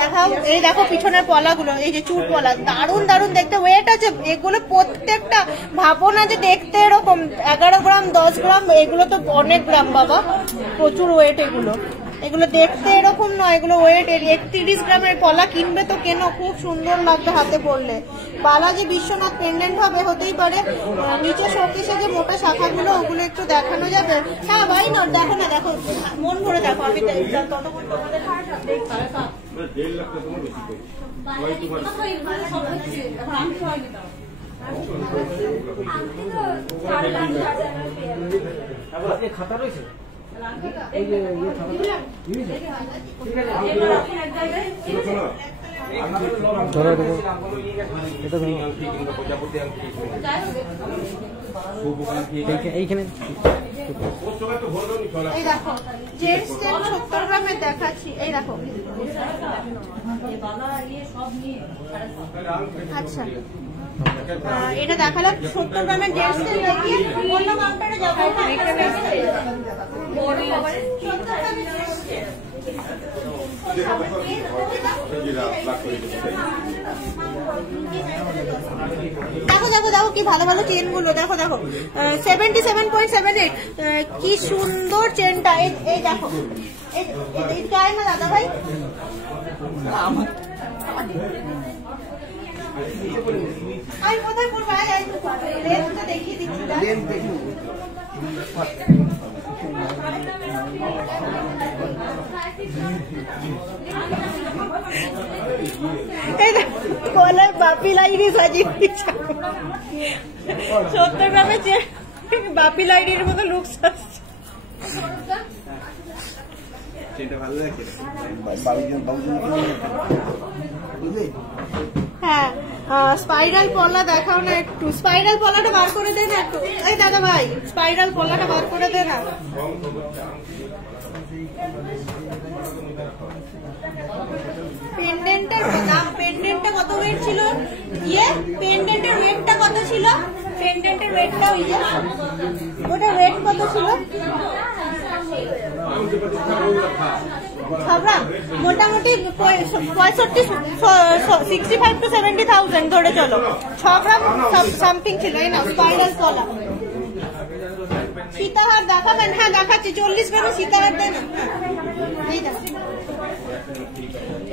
দেখাও, এই দেখো পিছনের পলাগুলো, এই যে চুর পলা, দারুণ দারুণ দেখতে, ওয়েট আছে এগুলো প্রত্যেকটা। ভাবো না যে দেখতে এরকম 11 গ্রাম 10 গ্রাম, এগুলো তো অনেক গ্রাম বাবা, প্রচুর ওয়েট এগুলো। এগুলো দেখতে এরকম নয়, এগুলো ওয়েট 31 গ্রামের পলা। কিনবে তো কেন, খুব সুন্দর লাগবে হাতে পড়লে। বালাজি বিশ্বনাথ পেন্ডেন্ট হবে, হতেই পারে। নিচে শোকেসে যে মোটা শাখাগুলো ওগুলো একটু দেখানো যাবে। হ্যাঁ ভাই না দেখো না, দেখো মন ভরে দেখো, আমি ততক্ষণ তোমাদের খাতা রয়েছে, এইখানে এই দেখো জেন্টস 70 গ্রামের দেখাচ্ছি, এই দেখো। আচ্ছা এটা দেখালাম 70 গ্রামের জেন্টস দেখিয়ে অন্য কাউন্টারে যাবো। দেখো দেখো দেখো কি ভালো ভালো চেন গুলো, দেখো দেখো 77.78, কি সুন্দর চেনটা। এই দেখো এই চায় না দাদা ভাই, আমি কোথায় করবো, রেঞ্জটা দেখিয়ে দিচ্ছি। গলায় বাপি লাইরি সাজিয়ে 70 গ্রামের বাপি লাইরির মতো লুকস আসছে। হ্যাঁ, স্পাইরাল পলা দেখাও না একটু, স্পাইরাল পলাটা বার করে দে না একটু। এই দাদা ভাই, স্পাইরাল পলাটা বার করে দে না। পেন্ডেন্টের দাম, পেন্ডেন্টটা কত ওয়েট ছিল? পেন্ডেন্টের ওয়েটটা কত ছিল? পেন্ডেন্টের ওয়েটটা ওটা ওয়েট কত ছিল? মোটামুটি 65 to 70,000 ধরে চলো। 6 গ্রাম সামথিং ছিল। এই না স্পাইরাল কলা। সীতাহার দেখাবেন? হ্যাঁ দেখাচ্ছি। 40 গ্রামের সীতাহার দেন।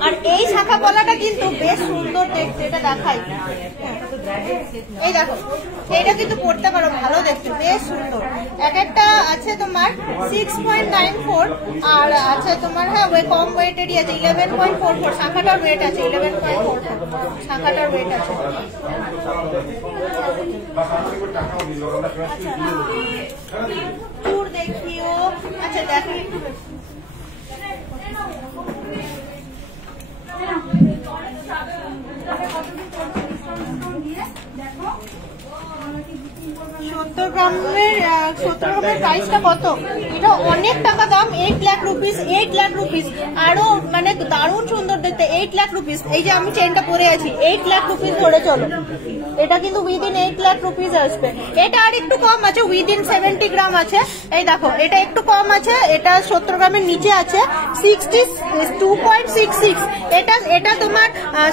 আর এই শাখা পলাটা কিন্তু বেশ সুন্দর দেখতে, এটা দেখাই। এই দেখো, এটা কিন্তু পড়তে পারো, ভালো দেখতে, বেশ সুন্দর। এক একটা আছে তোমার 6.94 আর আছে তোমার হ্যাঁ কম ওয়েটেরই আছে 11.44। শাখাটার ওয়েট আছে 11.44, শাখাটার ওয়েট আছে। চুর দেখিও। আচ্ছা দেখো সত্তর গ্রামের প্রাইসটা কত? এটা অনেক টাকা দাম। 8 লাখ রুপিস, 8 লাখ রুপিস। আরো মানে দারুণ সুন্দর দেখতে, 8 লাখ রুপিস। এই যে আমি চেনটা পরে আছি, 8 লাখ রুপিস ধরে চলো। এটা কিন্তু উইদিন 8 লাখ রুপিস আসবে। এটা আর একটু কম আছে, উইদিন 70 গ্রাম আছে। এই দেখো, এটা একটু কম আছে, এটা 70 গ্রামের নিচে আছে 62.66। এটা তোমার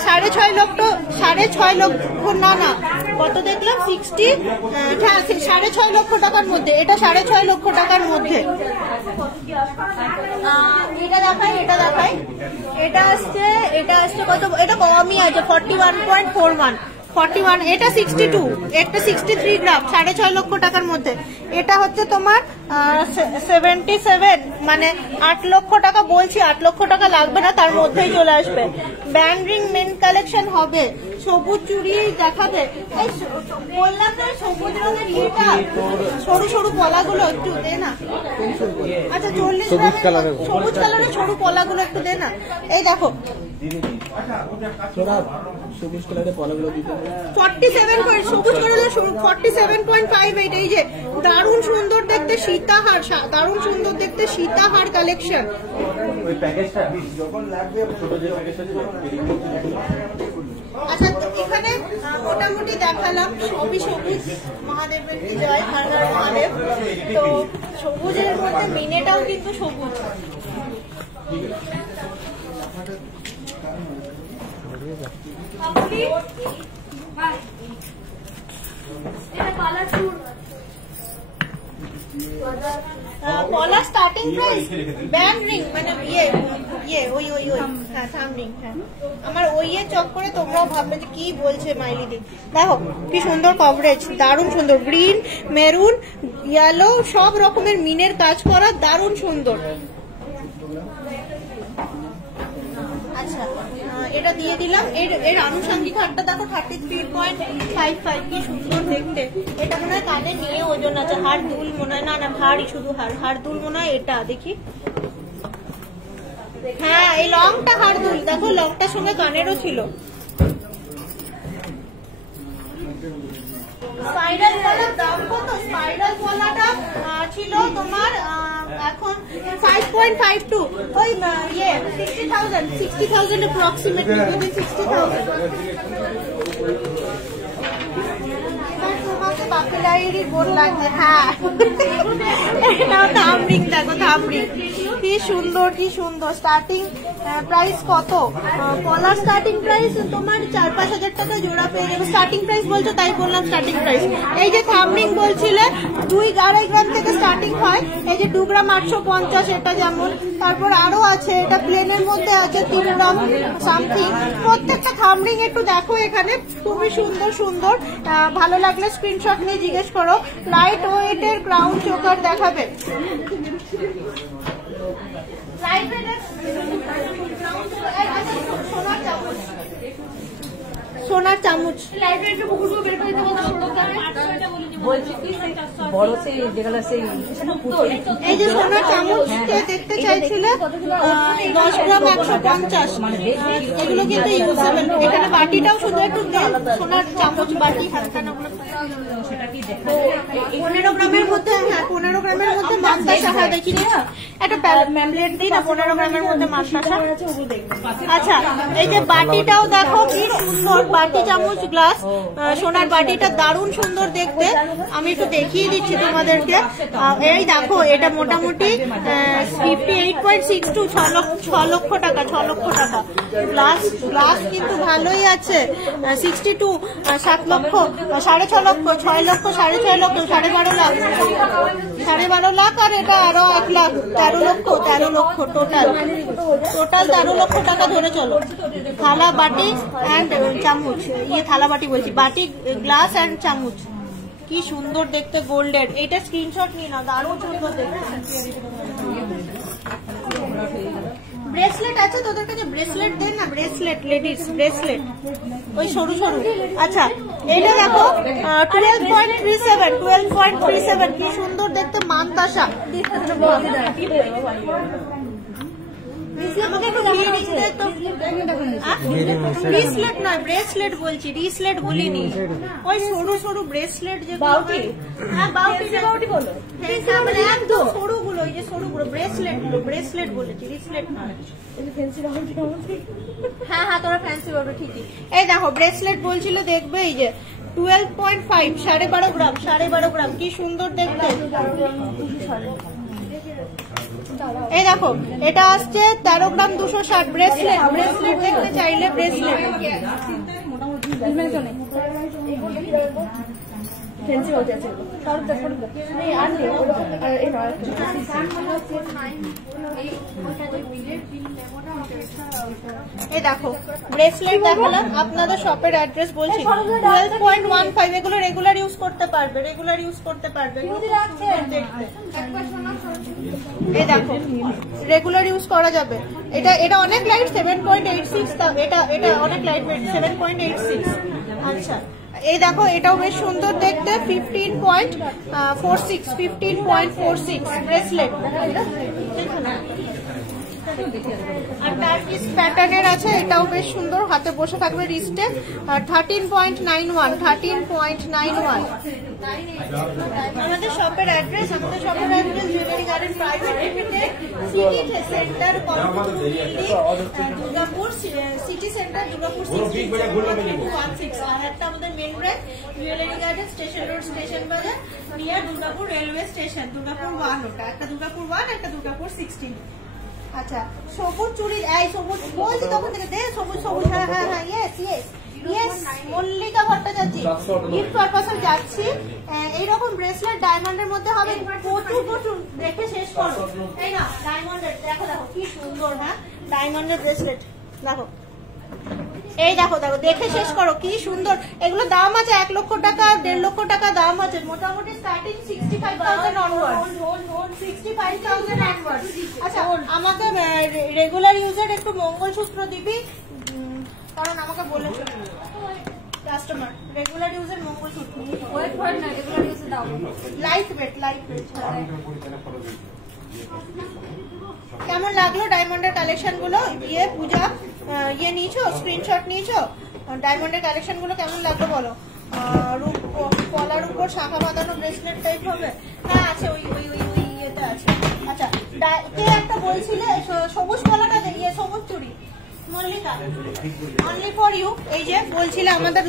6.5 লক্ষ, 6.5 লক্ষ না কত দেখলাম 60, 6.5 লক্ষ টাকার মধ্যে। এটা 6.5 লক্ষ টাকার মধ্যে। এটা দেখাই, এটা দেখাই। এটা আসছে কত? এটা কমই আছে 41.41। এটা 62, একটা 63 গ্রাম, 6.5 লক্ষ টাকার মধ্যে। এটা হচ্ছে তোমার 77, মানে 8 লক্ষ টাকা বলছি। 8 লক্ষ টাকা লাগবে না, তার মধ্যেই চলে আসবে। ব্যান্ড রিং মেন কালেকশন হবে। সবুজ চুড়ি দেখাবে। এই বললাম না সবুজ রঙের ইয়েটা, সরু সরু পলাগুলো একটু দে না। আচ্ছা 40 গ্রামের সবুজ কালারের সরু পলাগুলো একটু দে না। এই দেখো সবুজ কালারের পলাগুলো দিতে 47 সবুজ কালারের 47.58। এই যে দারুণ সুন্দর দেখতে সীতাহার, দারুণ সুন্দর দেখতে সীতাহার কালেকশন। ওই প্যাকেজটা যখন লাগবে ছোট যে প্যাকেজটা আচ্ছা এখানে মোটামুটি দেখালাম সবই সবুজ। মহাদেবের কি জয়, হর হর মহাদেব। তো সবুজের মধ্যে মিনেটাও কিন্তু সবুজ। পলা স্টার্টিং প্রাইস ব্যান্ড রিং মানে ওই হ্যাঁ থাম রিং। হ্যাঁ আমার ওই চক্করে তোমরাও ভাববে যে কি বলছে মাইলিদি। দেখো কি সুন্দর কভারেজ, দারুণ সুন্দর। গ্রিন, মেরুন, ইয়েলো সব রকমের মিনের কাজ করা, দারুণ সুন্দর। আচ্ছা এটা দিয়ে দিলাম। এর আনুষঙ্গিক হারটা দেখো 33.55, কি সুন্দর দেখতে। এটা মনে হয় কানে নিয়ে ওজন আছে। হার দুল মনে হয়, না ভারী শুধু হার দুল মনে হয়। এটা দেখি, হ্যাঁ এই লংটা হার দুল। দেখো লংটার সঙ্গে কানেরও ছিল। স্পাইরাল পলার দাম কত? স্পাইরাল পলাটা ছিল তোমার এখন 5.52, ওই 60,000 approximately, within 60,000। তোমাকে বাপিলাইরি বললাম যে হ্যাঁ এটা থাম রিং। দেখো থাম রিং কি সুন্দর, কি সুন্দর। স্টার্টিং প্রাইস কত? পলার স্টার্টিং প্রাইস তোমার 4-5 হাজার টাকা জোড়া পেয়ে যাবে। স্টার্টিং প্রাইস বলছো তাই বললাম স্টার্টিং প্রাইস। এই যে থাম রিং বলছিলে 2-2.5 গ্রাম থেকে স্টার্টিং হয়। এই যে 2 গ্রাম 850, এটা যেমন। তারপর আরো আছে, এটা প্লেনের মধ্যে আছে 3 গ্রাম সামথিং। প্রত্যেকটা থাম রিং একটু দেখো এখানে, খুবই সুন্দর সুন্দর। ভালো লাগলে স্ক্রিনশট নিয়ে জিজ্ঞেস করো। লাইট ওয়েটের ক্রাউন চোকার দেখাবে। সোনার চামচ বড় সেই যেগুলো সেই এই যে সোনার চামচ দেখতে চাইছিলে 10 গ্রাম 150, এগুলো কিন্তু ইউজেবল। এখানে বাটিটাও শুধু একটু দেন, সোনার চামচ বাটি 15 গ্রামের মধ্যে, হ্যাঁ 15 গ্রামের মধ্যে মানতাসা, হ্যাঁ দেখি একটা প্যামলেট দিই না, 15 গ্রামের মধ্যে মানতাসা। আচ্ছা এই যে বাটিটাও দেখো কি সুন্দর, বাটি চামচ গ্লাস, সোনার বাটিটা দারুণ সুন্দর দেখতে। আমি একটু দেখিয়ে দিচ্ছি তোমাদেরকে। এই দেখো এটা মোটামুটি 58.62, 6 লক্ষ টাকা, 6 লক্ষ টাকা। গ্লাস কিন্তু ভালোই আছে। 62, 7 লক্ষ, 6.5 লক্ষ, 6 লক্ষ, 6.5 লক্ষ, 12.5 লাখ, 12.5 লাখ। আর এটা আরো 1 লাখ, 13 লক্ষ, 13 লক্ষ টোটাল 13 লক্ষ টাকা ধরে চলো। থালা বাটি অ্যান্ড চামচ, থালা বাটি বলছি, বাটি গ্লাস অ্যান্ড চামচ, কি সুন্দর দেখতে, গোল্ডের। এটা স্ক্রিনশট নিয়ে নাও, দারুণ সুন্দর দেখতে। ব্রেসলেট আছে তোদের কাছে? ব্রেসলেট দেন না, ব্রেসলেট, লেডিস ব্রেসলেট, ওই সরু সরু। আচ্ছা এটা দেখো 12.37, কি সুন্দর দেখতে, মানতাসা। রিসলেট নয়, ব্রেসলেট বলছি, রিসলেট বলিনি। ওই সরু সরু ব্রেসলেট যে বাউটি, হ্যাঁ বাউটি বলো, একদম সরুগুলো, ওই যে সরুগুলো ব্রেসলেট বলেছি, রিসলেট নয়। হ্যাঁ হ্যাঁ তোরা ফ্যান্সি বলবে ঠিকই। এই দেখো ব্রেসলেট বলছিল, দেখবে এই যে 12.5, 12.5 গ্রাম, 12.5 গ্রাম, কি সুন্দর দেখতে। এই দেখো এটা আসছে 13 গ্রাম 260, ব্রেসলেট দেখতে চাইলে ব্রেসলেট। এই দেখো ব্রেসলেট দেখালাম, আপনাদের শপের অ্যাড্রেস বলছি 12.15। এগুলো রেগুলার ইউজ করতে পারবে, এই দেখো রেগুলার ইউজ করা যাবে। এটা অনেক লাইট, 7.86, এটা অনেক লাইট ওয়েট, 7.86। আচ্ছা এই দেখো এটাও বেশ সুন্দর দেখতে, 15.46 ব্রেসলেট। আর টার্কিশ প্যাটার্নের আছে, এটাও বেশ সুন্দর, হাতে বসে থাকবে রিস্টে। 13.91। আমাদের শপের address Jewellery Garden private limited, city centre, Durgapur city centre, Durgapur 16 আর একটা আমাদের main branch Jewellery Garden station road, station Bazar, near Durgapur railway station, Durgapur 1। ওটা একটা দুর্গাপুর 1, একটা দুর্গাপুর 16। আচ্ছা সবুজ চুড়ি, এই সবুজ বলছি তখন থেকে, দে সবুজ, হ্যাঁ হ্যাঁ হ্যাঁ, ইয়েস মল্লিকা ভট্টাচার্য, গিফট পারপাসে যাচ্ছি। এইরকম ব্রেসলেট ডায়মন্ডের মধ্যে হবে, প্রচুর দেখে শেষ করো। এই না ডায়মন্ডের, দেখো কি সুন্দর, হ্যাঁ ডায়মন্ডের ব্রেসলেট দেখো, এই দেখো দেখে শেষ করো, কি সুন্দর। এগুলো দাম আছে 1 লক্ষ টাকা, 1.5 লক্ষ টাকা দাম আছে, মোটামুটি স্টার্টিং 65,000 অনওয়ার্ড, 65,000 অনওয়ার্ড। আচ্ছা আমাকে রেগুলার ইউজার একটু মঙ্গলসূত্র দিবি, কারণ আমাকে বলেছে customer regular user mangalsutra, light weight. কেমন লাগলো ডায়মন্ডের কালেকশন গুলো? পূজা নিয়েছো, স্ক্রিনশট নিয়েছো? ডায়মন্ডের কালেকশন গুলো কেমন লাগলো বলো? পলার উপর শাখা বাঁধানো ব্রেসলেট টাইপ হবে, হ্যাঁ আছে, ওই ইয়েতে আছে। আচ্ছা কে একটা বলছিলে সবুজ পলাটা, সবুজ চুড়ি, মল্লিকা, অনলি ফর ইউ। এই যে বলছিলে আমাদের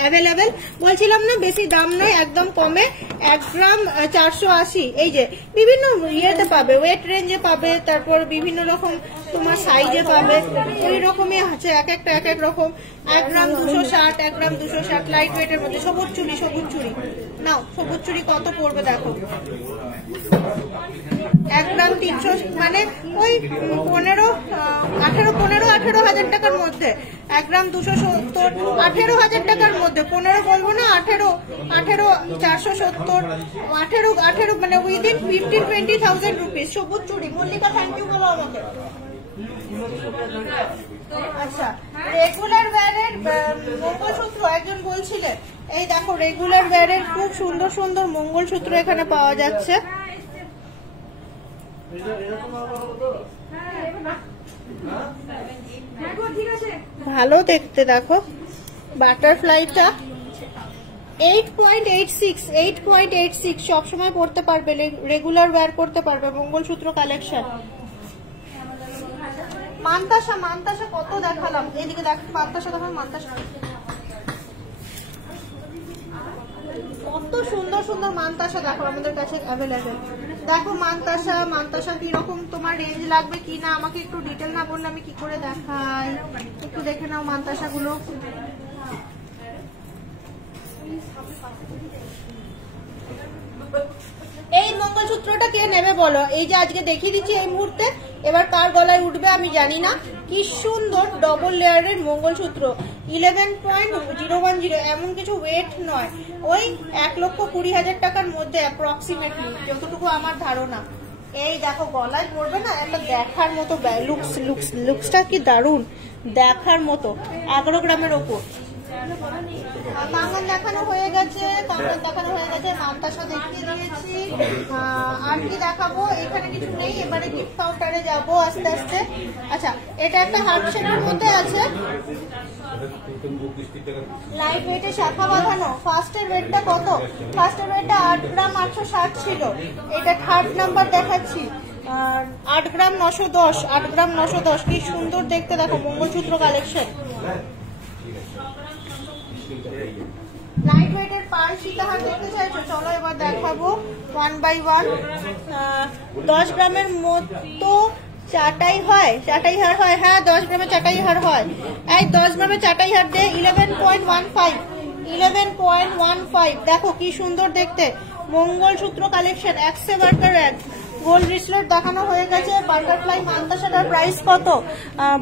অ্যাভেলেবেল, বলছিলাম না বেশি দাম নয়, একদম কমে, 1 গ্রাম 480। এই যে বিভিন্ন ইয়েতে পাবে, ওয়েট রেঞ্জে পাবে, তারপর বিভিন্ন রকম তোমার সাইজে পাবে, ওই রকমই আছে, এক এক রকম। 1 গ্রাম 260, 1 গ্রাম 260 লাইট ওয়েটের মধ্যে। সবুজ চুড়ি, সবুজ চুড়ি নাও। সবুজ চুড়ি কত পড়বে দেখো, 1 গ্রাম 300, মানে ওই 18,000 টাকার মধ্যে। 1 গ্রাম 270, 18,000 টাকার মধ্যে। 15 বলবো না, 470, 18 মানে উইদিন 15-20,000 রুপিস। সবুজ চুড়ি। মল্লিকা থ্যাংক ইউ বলো আমাকে। আচ্ছা, রেগুলার ওয়্যারের মঙ্গলসূত্র একজন বলছিলে, এই দেখো রেগুলার ওয়্যারের খুব সুন্দর সুন্দর মঙ্গলসূত্র এখানে পাওয়া যাচ্ছে। ভালো দেখতে দেখো। বাটারফ্লাইটা 8.86 সবসময় পড়তে পারবে, রেগুলার ওয়্যার করতে পারবে। মঙ্গলসূত্র কালেকশন। মান্তাসা কত দেখালাম, এদিকে দেখ মান্তাসা, দেখো মান্তাসা কত সুন্দর সুন্দর মান্তাসা দেখো আমাদের কাছে অ্যাভেলেবেল। দেখো মান্তাসা কিরকম তোমার রেঞ্জ লাগবে কি না, আমাকে একটু ডিটেল না বললে আমি কি করে দেখাই। একটু দেখে নাও মান্তাসা গুলো। এই মঙ্গলসূত্রটা কে নেবে বলো? এই যে আজকে দেখিয়ে দিচ্ছি এই মুহূর্তে, এবার কার গলায় উঠবে আমি জানি না। কি সুন্দর ডবল লেয়ারের মঙ্গলসূত্র। 11.010, এমন কিছু ওয়েট নয়, ওই 1,20,000 টাকার মধ্যে অ্যাপ্রক্সিমেটলি, যতটুকু আমার ধারণা। এই দেখো গলায় পড়বে না, একটা দেখার মতো লুকসটা কি দারুণ, দেখার মতো। 11 গ্রামের ওপর। কাঙ্গন দেখানো হয়ে গেছে, মান্তাসা দেখিয়ে দিয়েছি। আর কি দেখাবো? এখানে কিছু নেই, এবারে গিফট কাউন্টারে যাবো আস্তে আস্তে। আচ্ছা, এটা একটা হার্ট শেপের মধ্যে আছে, লাইট ওয়েটে শাখা বাঁধানো। ফার্স্টের ওয়েটটা কত? ফার্স্টের ওয়েটটা 8 গ্রাম 860 ছিল। এটা থার্ড নাম্বার দেখাচ্ছি, 8 গ্রাম 910, 8 গ্রাম 910। কি সুন্দর দেখতে দেখো মঙ্গলসূত্র কালেকশন। লাইট ওয়েটের পার সীতাহার দেখতে চাইছো? চলো এবার দেখাবো 1 by 1। 10 গ্রামের মতো চাটাই হয়, চাটাই হার হয়। হ্যাঁ, 10 গ্রামের চাটাই হার হয়। এই 10 গ্রামের চাটাই হার দিয়ে 11.15। দেখো কি সুন্দর দেখতে মঙ্গলসূত্র কালেকশন। একসে বার্কার এক গোল্ড ব্রেসলেট দেখানো হয়ে গেছে। বাটারফ্লাই মান্তাসাটার প্রাইস কত?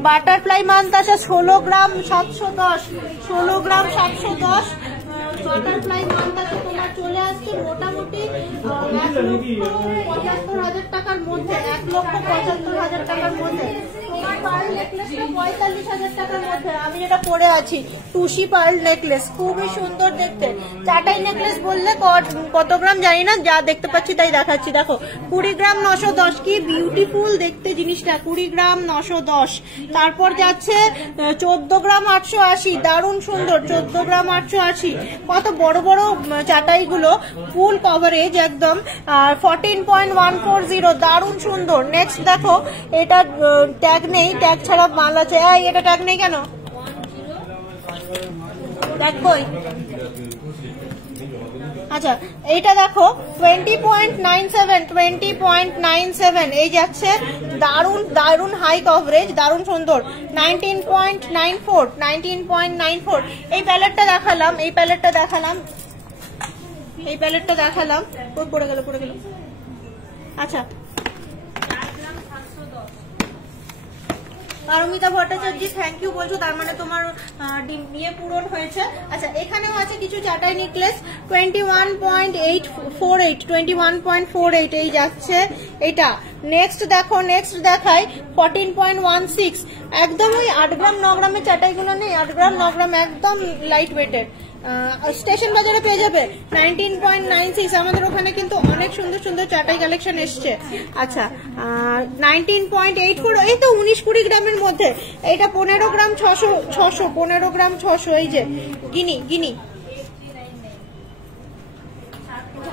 বাটারফ্লাই মান্তাসা 16 গ্রাম 710, 16 গ্রাম 710। বাটারফ্লাই মান্তাসা তোমার চলে আসছে মোটামুটি 1,75,000 টাকার মধ্যে, 1,75,000 টাকার মধ্যে। তোমার পার্ল নেকলেসটা 45,000 টাকার মধ্যে। আমি যেটা পরে আছি টুসি পার্ল নেকলেস, খুবই সুন্দর দেখতে। চাটাই নেকলেস বললে কত গ্রাম জানি না, যা দেখতে পাচ্ছি তাই দেখাচ্ছি। দেখো 20 গ্রাম 910, কি বিউটিফুল দেখতে জিনিসটা। 20 গ্রাম 910। তারপর যাচ্ছে 14 গ্রাম 880, দারুণ সুন্দর। 14 গ্রাম 880। কত বড় বড় চাটাইগুলো, ফুল কভারেজ একদম। 14.140, দারুণ সুন্দর। নেক্সট দেখো, এটা ট্যাগ নেই, ট্যাগ ছাড়া মাল আছে। এটা ট্যাগ নেই কেন? ট্যাগ কই? আচ্ছা, এইটা দেখো 20.97, এই যাচ্ছে। দারুণ দারুণ হাই কভারেজ, দারুণ সুন্দর। 19.94। এই প্যালেটটা দেখালাম। পড়ে গেল। আচ্ছা, পারমিতা ভট্টাচার্য থ্যাংক ইউ বলছো, তার মানে তোমার ইয়ে পূরণ হয়েছে। আচ্ছা, এখানেও আছে কিছু চাটাই নেকলেস। 21.48 এই যাচ্ছে এটা। নেক্সট দেখাই 14.16, একদম ওই 8 গ্রাম 9 গ্রামের চাটাইগুলো নেই, 8 গ্রাম 9 গ্রাম একদম লাইট ওয়েটের। স্টেশন বাজারে পেয়ে যাবে। 19.96, আমাদের ওখানে কিন্তু অনেক সুন্দর সুন্দর চাটাই কালেকশন এসছে। আচ্ছা, 19.84, এই তো 19-20 গ্রামের মধ্যে। এইটা 15 গ্রাম 600, এই যে গিনি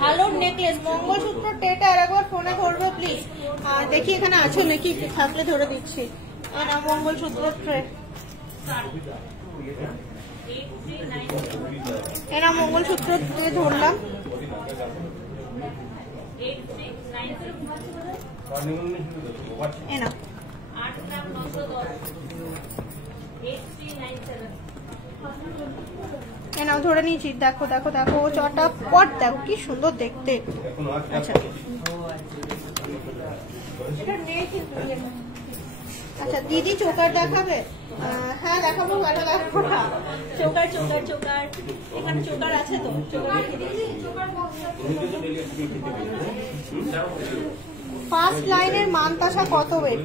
ভালো নেকলেস। মঙ্গলসূত্র টেটা একবার ফোনে ধরবে প্লিজ। দেখি এখানে আছে নাকি, থাকলে ধরে দিচ্ছি। মঙ্গলসূত্র ট্রে, এরা মঙ্গলসূত্র দিয়ে ধরলাম। নাও ধরে নিয়েছি, দেখো দেখো দেখো চটাপট, দেখো কি সুন্দর দেখতে। আচ্ছা আচ্ছা দিদি চোকার দেখাবে? হ্যাঁ দেখাবো, ভালো দেখাবো না। চোকার চোকার চোকার, এখানে চোকার আছে তো, চোকার রেখে দিয়েছি। ফার্স্ট লাইনের মানতাসা কত ওয়েট?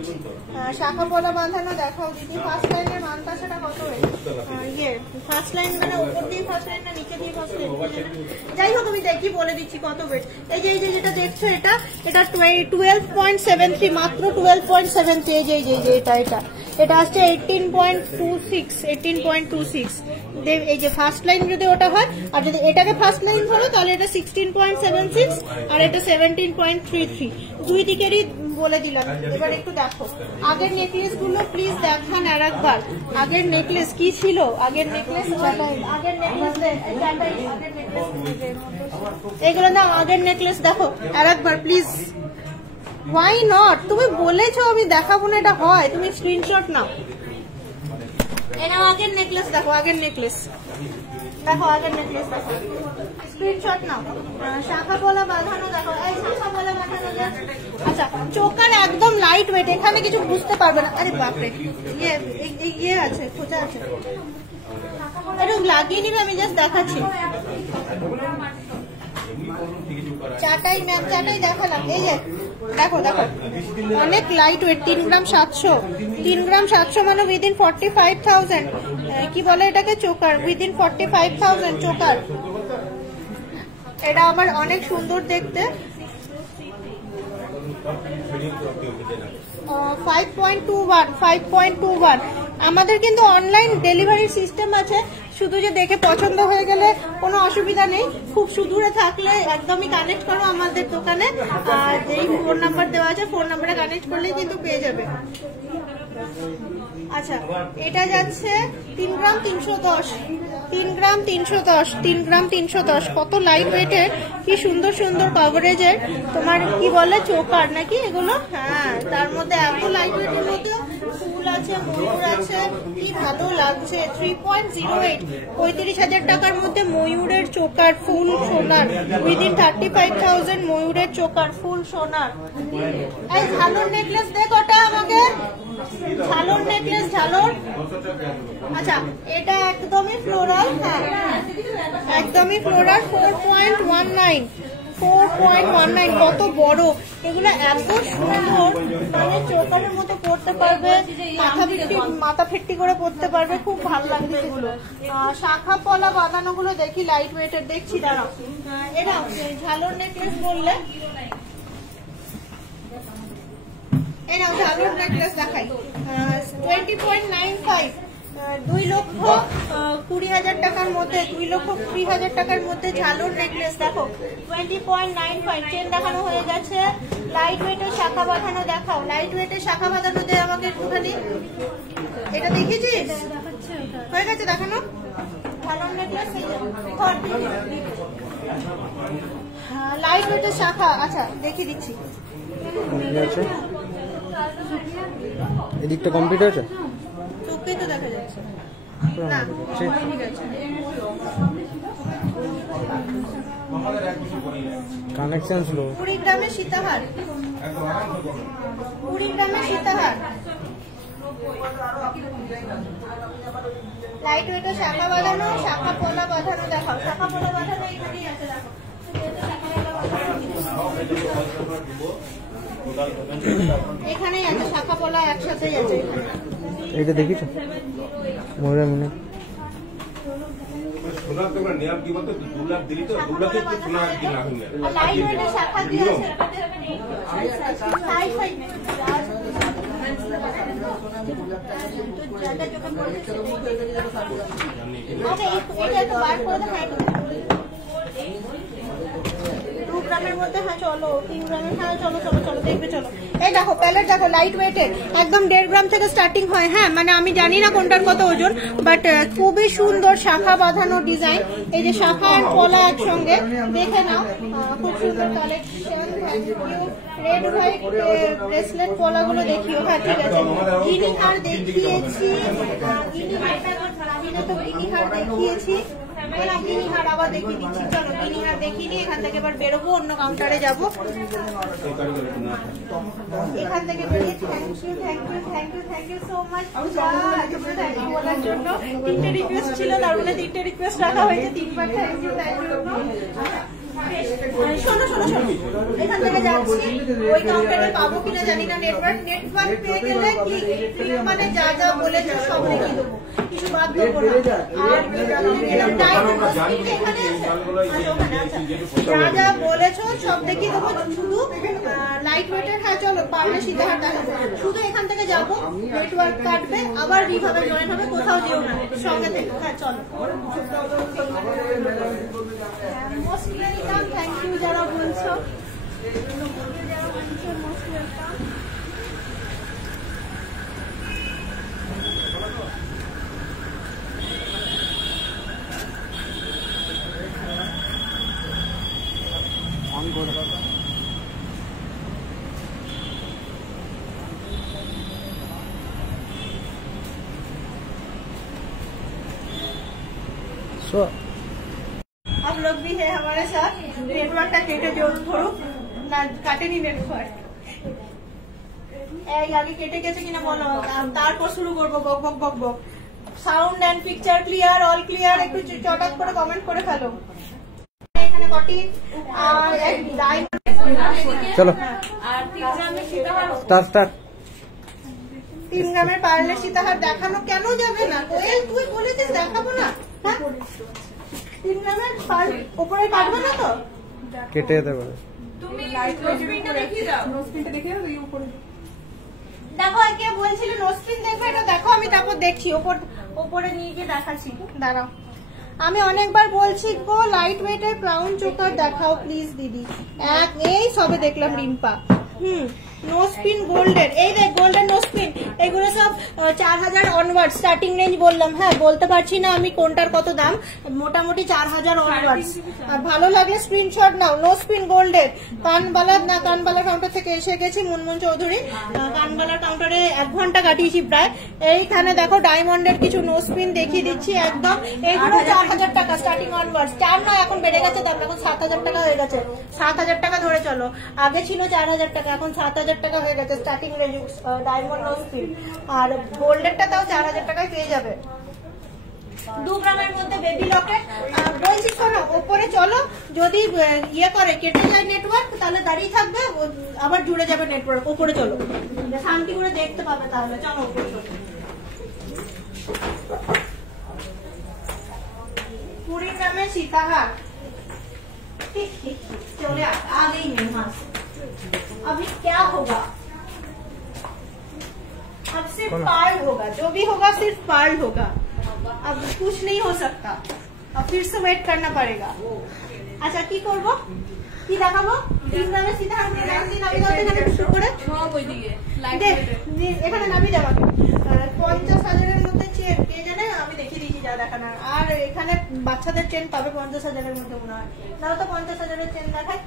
শাখা পলা বাঁধানো দেখাও দিদি। ফার্স্ট লাইনের মানতাসাটা কত ওয়েট? ইয়ে ফার্স্ট লাইন মানে উপর দিয়ে ফার্স্ট লাইন না নিচে দিয়ে ফার্স্ট লাইন? যাই হোক আমি দেখি বলে দিচ্ছি কত ওয়েট। এই যে যেটা দেখছো এটা 12.73, মাত্র 12.73। এই যে এটা আসছে 18.26। এই যে ফার্স্ট লাইন যদি ওটা হয়, আর যদি এটাকে ফার্স্ট লাইন হলো তাহলে এটা 16.76 আর এটা 17.33। দুই দিকেরই বলে দিলাম। এবার একটু দেখো আগের নেকলেস গুলো প্লিজ দেখান আর একবার। আগের নেকলেস কি ছিল? আগের নেকলেস এগুলো না, আগের নেকলেস দেখো আর একবার প্লিজ। Why not? তুমি বলেছো আমি দেখাবো না, এটা হয়। তুমি স্ক্রিনশট নাও। এনাও আগের নেকলেস দেখো, আগের নেকলেস দেখো, আগের নেকলেস দেখো, স্ক্রিনশট নাও। শাখা পলা বাঁধানো দেখো, এই শাখা পলা বাঁধানো। আচ্ছা চোকার একদম লাইট ওয়েট, এখানে কিছু বুঝতে পারবে না। আরে বাপরে, ইয়ে আছে, খোঁজা আছে, এটা লাগিয়ে নিবে, আমি জাস্ট দেখাচ্ছি। চাটাই ম্যাম, চাটাই দেখালাম। এই যে দেখো দেখো অনেক লাইট ওয়েট, 3 গ্রাম 700। 3 গ্রাম 700 মানে উইদিন 45,000। কি বলে এটাকে? Choker, within 45,000 choker. এটা আমার অনেক সুন্দর দেখতে। 5.21। আমাদের কিন্তু অনলাইন ডেলিভারি সিস্টেম আছে, শুধু যে দেখে পছন্দ হয়ে গেলে কোনো অসুবিধা নেই। খুব সুদূরে থাকলে একদমই কানেক্ট করো আমাদের দোকানে, আর এই ফোন নাম্বার দেওয়া আছে, ফোন নাম্বারে কানেক্ট করলেই কিন্তু পেয়ে যাবে। আচ্ছা এটা যাচ্ছে 3 গ্রাম 310। 3 গ্রাম 310, 3 গ্রাম 310। কত লাইট ওয়েটের, কি সুন্দর সুন্দর কভারেজের। তোমার কি বলে চোকার নাকি এগুলো? হ্যাঁ, তার মধ্যে এত লাইট ওয়েটের মধ্যে ফুল আছে, ময়ূর আছে, কি ভালো লাগছে। 3.08, 35,000 টাকার মধ্যে ময়ূরের চোকার ফুল সোনার, উইদিন 35,000 ময়ূরের চোকার ফুল সোনার। এই ঝালর নেকলেস দেখ ওটা আমাকে, ঝালর নেকলেস, ঝালর। আচ্ছা এটা একদমই ফ্লোরাল, হ্যাঁ একদমই ফ্লোরাল। 4.19, কত বড় এগুলো, এত সুন্দর। মানে চোকারের মতো পড়তে পারবে, মাথা ফিট্টি করে পড়তে পারবে, খুব ভালো লাগবে এগুলো। শাখা পলা বাঁধানো গুলো দেখি লাইট ওয়েটের, দেখছি দাঁড়াও। এরা ঝালর নেকলেস বললে, এরা ঝালর নেকলেস দেখাই। 20.95, 2,20,000 টাকার মধ্যে, 2,20,000 টাকার মধ্যে ঝালর নেকলেস দেখো। 20.95, চেন দেখানো হয়ে গেছে। লাইট ওয়েটের শাখা বাঁধানো দেখাও, লাইট ওয়েটের শাখা বাঁধানো দে আমাকে একটুখানি। এটা দেখেছিস? হয়ে গেছে দেখানো। ঝালর নেকলেস লাইট ওয়েটের শাখা। আচ্ছা দেখিয়ে দিচ্ছি। এদিকটা কমপ্লিট হয়েছে, চোখেই তো দেখা যাচ্ছে না। Connection slow. 20 গ্রামের সীতাহার, 20 গ্রামের সীতাহার। লাইট ওয়েটের শাখা বাঁধানো, শাখা পলা বাঁধানো দেখাও। শাখা পলা বাঁধানো এখানেই আছে দেখো, এখানেই আছে শাখা পলা একসাথেই আছে। এইটা দেখিছো মোরা মনে সোনার তো নিয়ম কি বলতো 2 লাখ দিলি তো 2 লাখ কি সোনা কি না হইবে লাইট ওয়েটের শাখা দিয়ে আছে। ওকে এটা একটু বার করে দাও। 2 গ্রামের মধ্যে, হ্যাঁ চলো 3 গ্রামের, হ্যাঁ চলো চলো চলো দেখবে চলো। এই দেখো প্যালেট দেখো, লাইট ওয়েটের, একদম 1.5 গ্রাম থেকে স্টার্টিং হয়। হ্যাঁ মানে আমি জানি না কোনটার কত ওজন, বাট খুবই সুন্দর শাখা বাঁধানো ডিজাইন। এই যে শাখা আর পলা একসঙ্গে, দেখে নাও, খুব সুন্দর কালেকশন। রেড হোয়াইট ব্রেসলেট পলাগুলো দেখিও। হ্যাঁ ঠিক আছে, গিনি হার দেখিয়েছি, গিনি হার দেখিয়েছি, গিনি হার আবার দেখিয়ে দিচ্ছি। চলো গিনি হার দেখিয়ে নিয়ে এখান থেকে এবার বেরোবো, অন্য কাউন্টারে যাবো। এখান থেকে বেরিয়ে থ্যাংক ইউ সো মাচ বলার জন্য। 3টে রিকোয়েস্ট ছিল, তার মধ্যে 3টে রিকোয়েস্ট রাখা হয়েছে, 3বার থ্যাংক ইউ তার জন্য। শোনো শোনো শোনো, এখান থেকে যাচ্ছি, ওই কাউন্টারে পাবো কিনা জানি না। নেটওয়ার্ক পেয়ে গেলে মানে যা যা বলেছে সব দেখিয়ে দেবো, কিছু বাদ দেবো না। আর যা যা বলেছো সব দেখিয়ে দেবো, শুধু লাইট ওয়েটের। হ্যাঁ চলো পারলে সীতাহার দেখাবো, শুধু এখান থেকে যাবো, নেটওয়ার্ক কাটবে, আবার রিভাবে জয়েন হবে, কোথাও যেও না, সঙ্গে থেকে। হ্যাঁ চলো, থ্যাংক ইউ যারা বলছো, आप लोग भी है हमारे साथ। नेटवर्कটা কেটে ধরুক না, কাটেনি নেটওয়ার্ক। এই আগে কেটে গেছে কিনা বলো, তারপর শুরু করবো বক বক বক বক। Sound and picture clear, all clear, একটু চটাক করে কমেন্ট করে ফেলো। এখানে কটি আর এক ডায়মন্ড, চলো আর 3 গ্রামের সীতাহার, স্টার্ট। 3 গ্রামের পারলে সীতাহার দেখানো কেন যাবে না? কোয়েল তুই বলেছিস দেখাবো না, হ্যাঁ 3 গ্রামের উপরে কাটবে না তো, কেটে যেতে পারে। তুমি নোজপিনটা দেখিয়ে দাও, নোজপিনটা দেখিয়ে দাও উপরে। দেখো আর কে বলছিল নোজপিন দেখবে, এটা দেখো আমি তারপর দেখছি, ওপরে নিয়ে গিয়ে দেখাচ্ছি, দাঁড়াও। আমি অনেকবার বলছি গো লাইট ওয়েটের ক্রাউন চোকার দেখাও প্লিজ দিদি। এই সবে দেখলাম রিম্পা। নোজপিন গোল্ডের, এই দেখ গোল্ডেন নোজপিন, এগুলো সব 4000 অনওয়ার্ড স্টার্টিং রেঞ্জ বললাম। হ্যাঁ বলতে পারছি না আমি কোনটার কত দাম, মোটামুটি 4000 অনওয়ার্ডস। আর ভালো লাগলে স্ক্রিনশট নাও। নোজপিন গোল্ডের, কানবালার না, কানবালার কাউন্টার থেকে এসে গেছি, মুনমুন চৌধুরী, কানবালার কাউন্টারে 1 ঘন্টা কাটিয়েছি প্রায়। এইখানে দেখো ডায়মন্ডের কিছু নোজপিন দেখিয়ে দিচ্ছি একদম, এইগুলো 4000 টাকা স্টার্টিং অনওয়ার্ডস। 4 নয়, এখন বেড়ে গেছে দাম, এখন 7000 টাকা হয়ে গেছে। 7000 টাকা ধরে চলো, আগে ছিল 4000 টাকা, এখন 7000 টাকা হয়ে গেছে স্টার্টিং রেঞ্জ ডায়মন্ড নোজপিন। আর গোল্ডেরটা তাও 4000 টাকায় পেয়ে যাবে। 2 গ্রামের মধ্যে বেবি লকেট। বলছি শোনো, ওপরে চলো, যদি ইয়ে করে কেটে যায় নেটওয়ার্ক তাহলে দাঁড়িয়ে থাকবে, আবার জুড়ে যাবে নেটওয়ার্ক। ওপরে চলো, শান্তি করে দেখতে পাবে তাহলে। চলো ওপরে চলো। 20 গ্রামের সীতাহার, ठीक ठीक चले आ गई मेहमान। अभी क्या होगा, अब सिर्फ पार्ल होगा, जो भी होगा सिर्फ पार्ल होगा, अब कुछ नहीं हो सकता, अब फिर से वेट करना पड़ेगा। अच्छा की करबो, কি দেখাবো? 3 গ্রামের সীতাহার নাবি দাও, এখানে শুরু করে সব ওইদিকে লাইট এখানে নাবি দেওয়া 50,000 এর মধ্যে চেন পেয়ে জানে, আমি দেখিয়ে দিয়েছি যা দেখানোর। আর এখানে বাচ্চাদের চেন পাবে 50,000 এর মধ্যে মনে হয়। দাও তো 50,000 এর চেন দেখায়।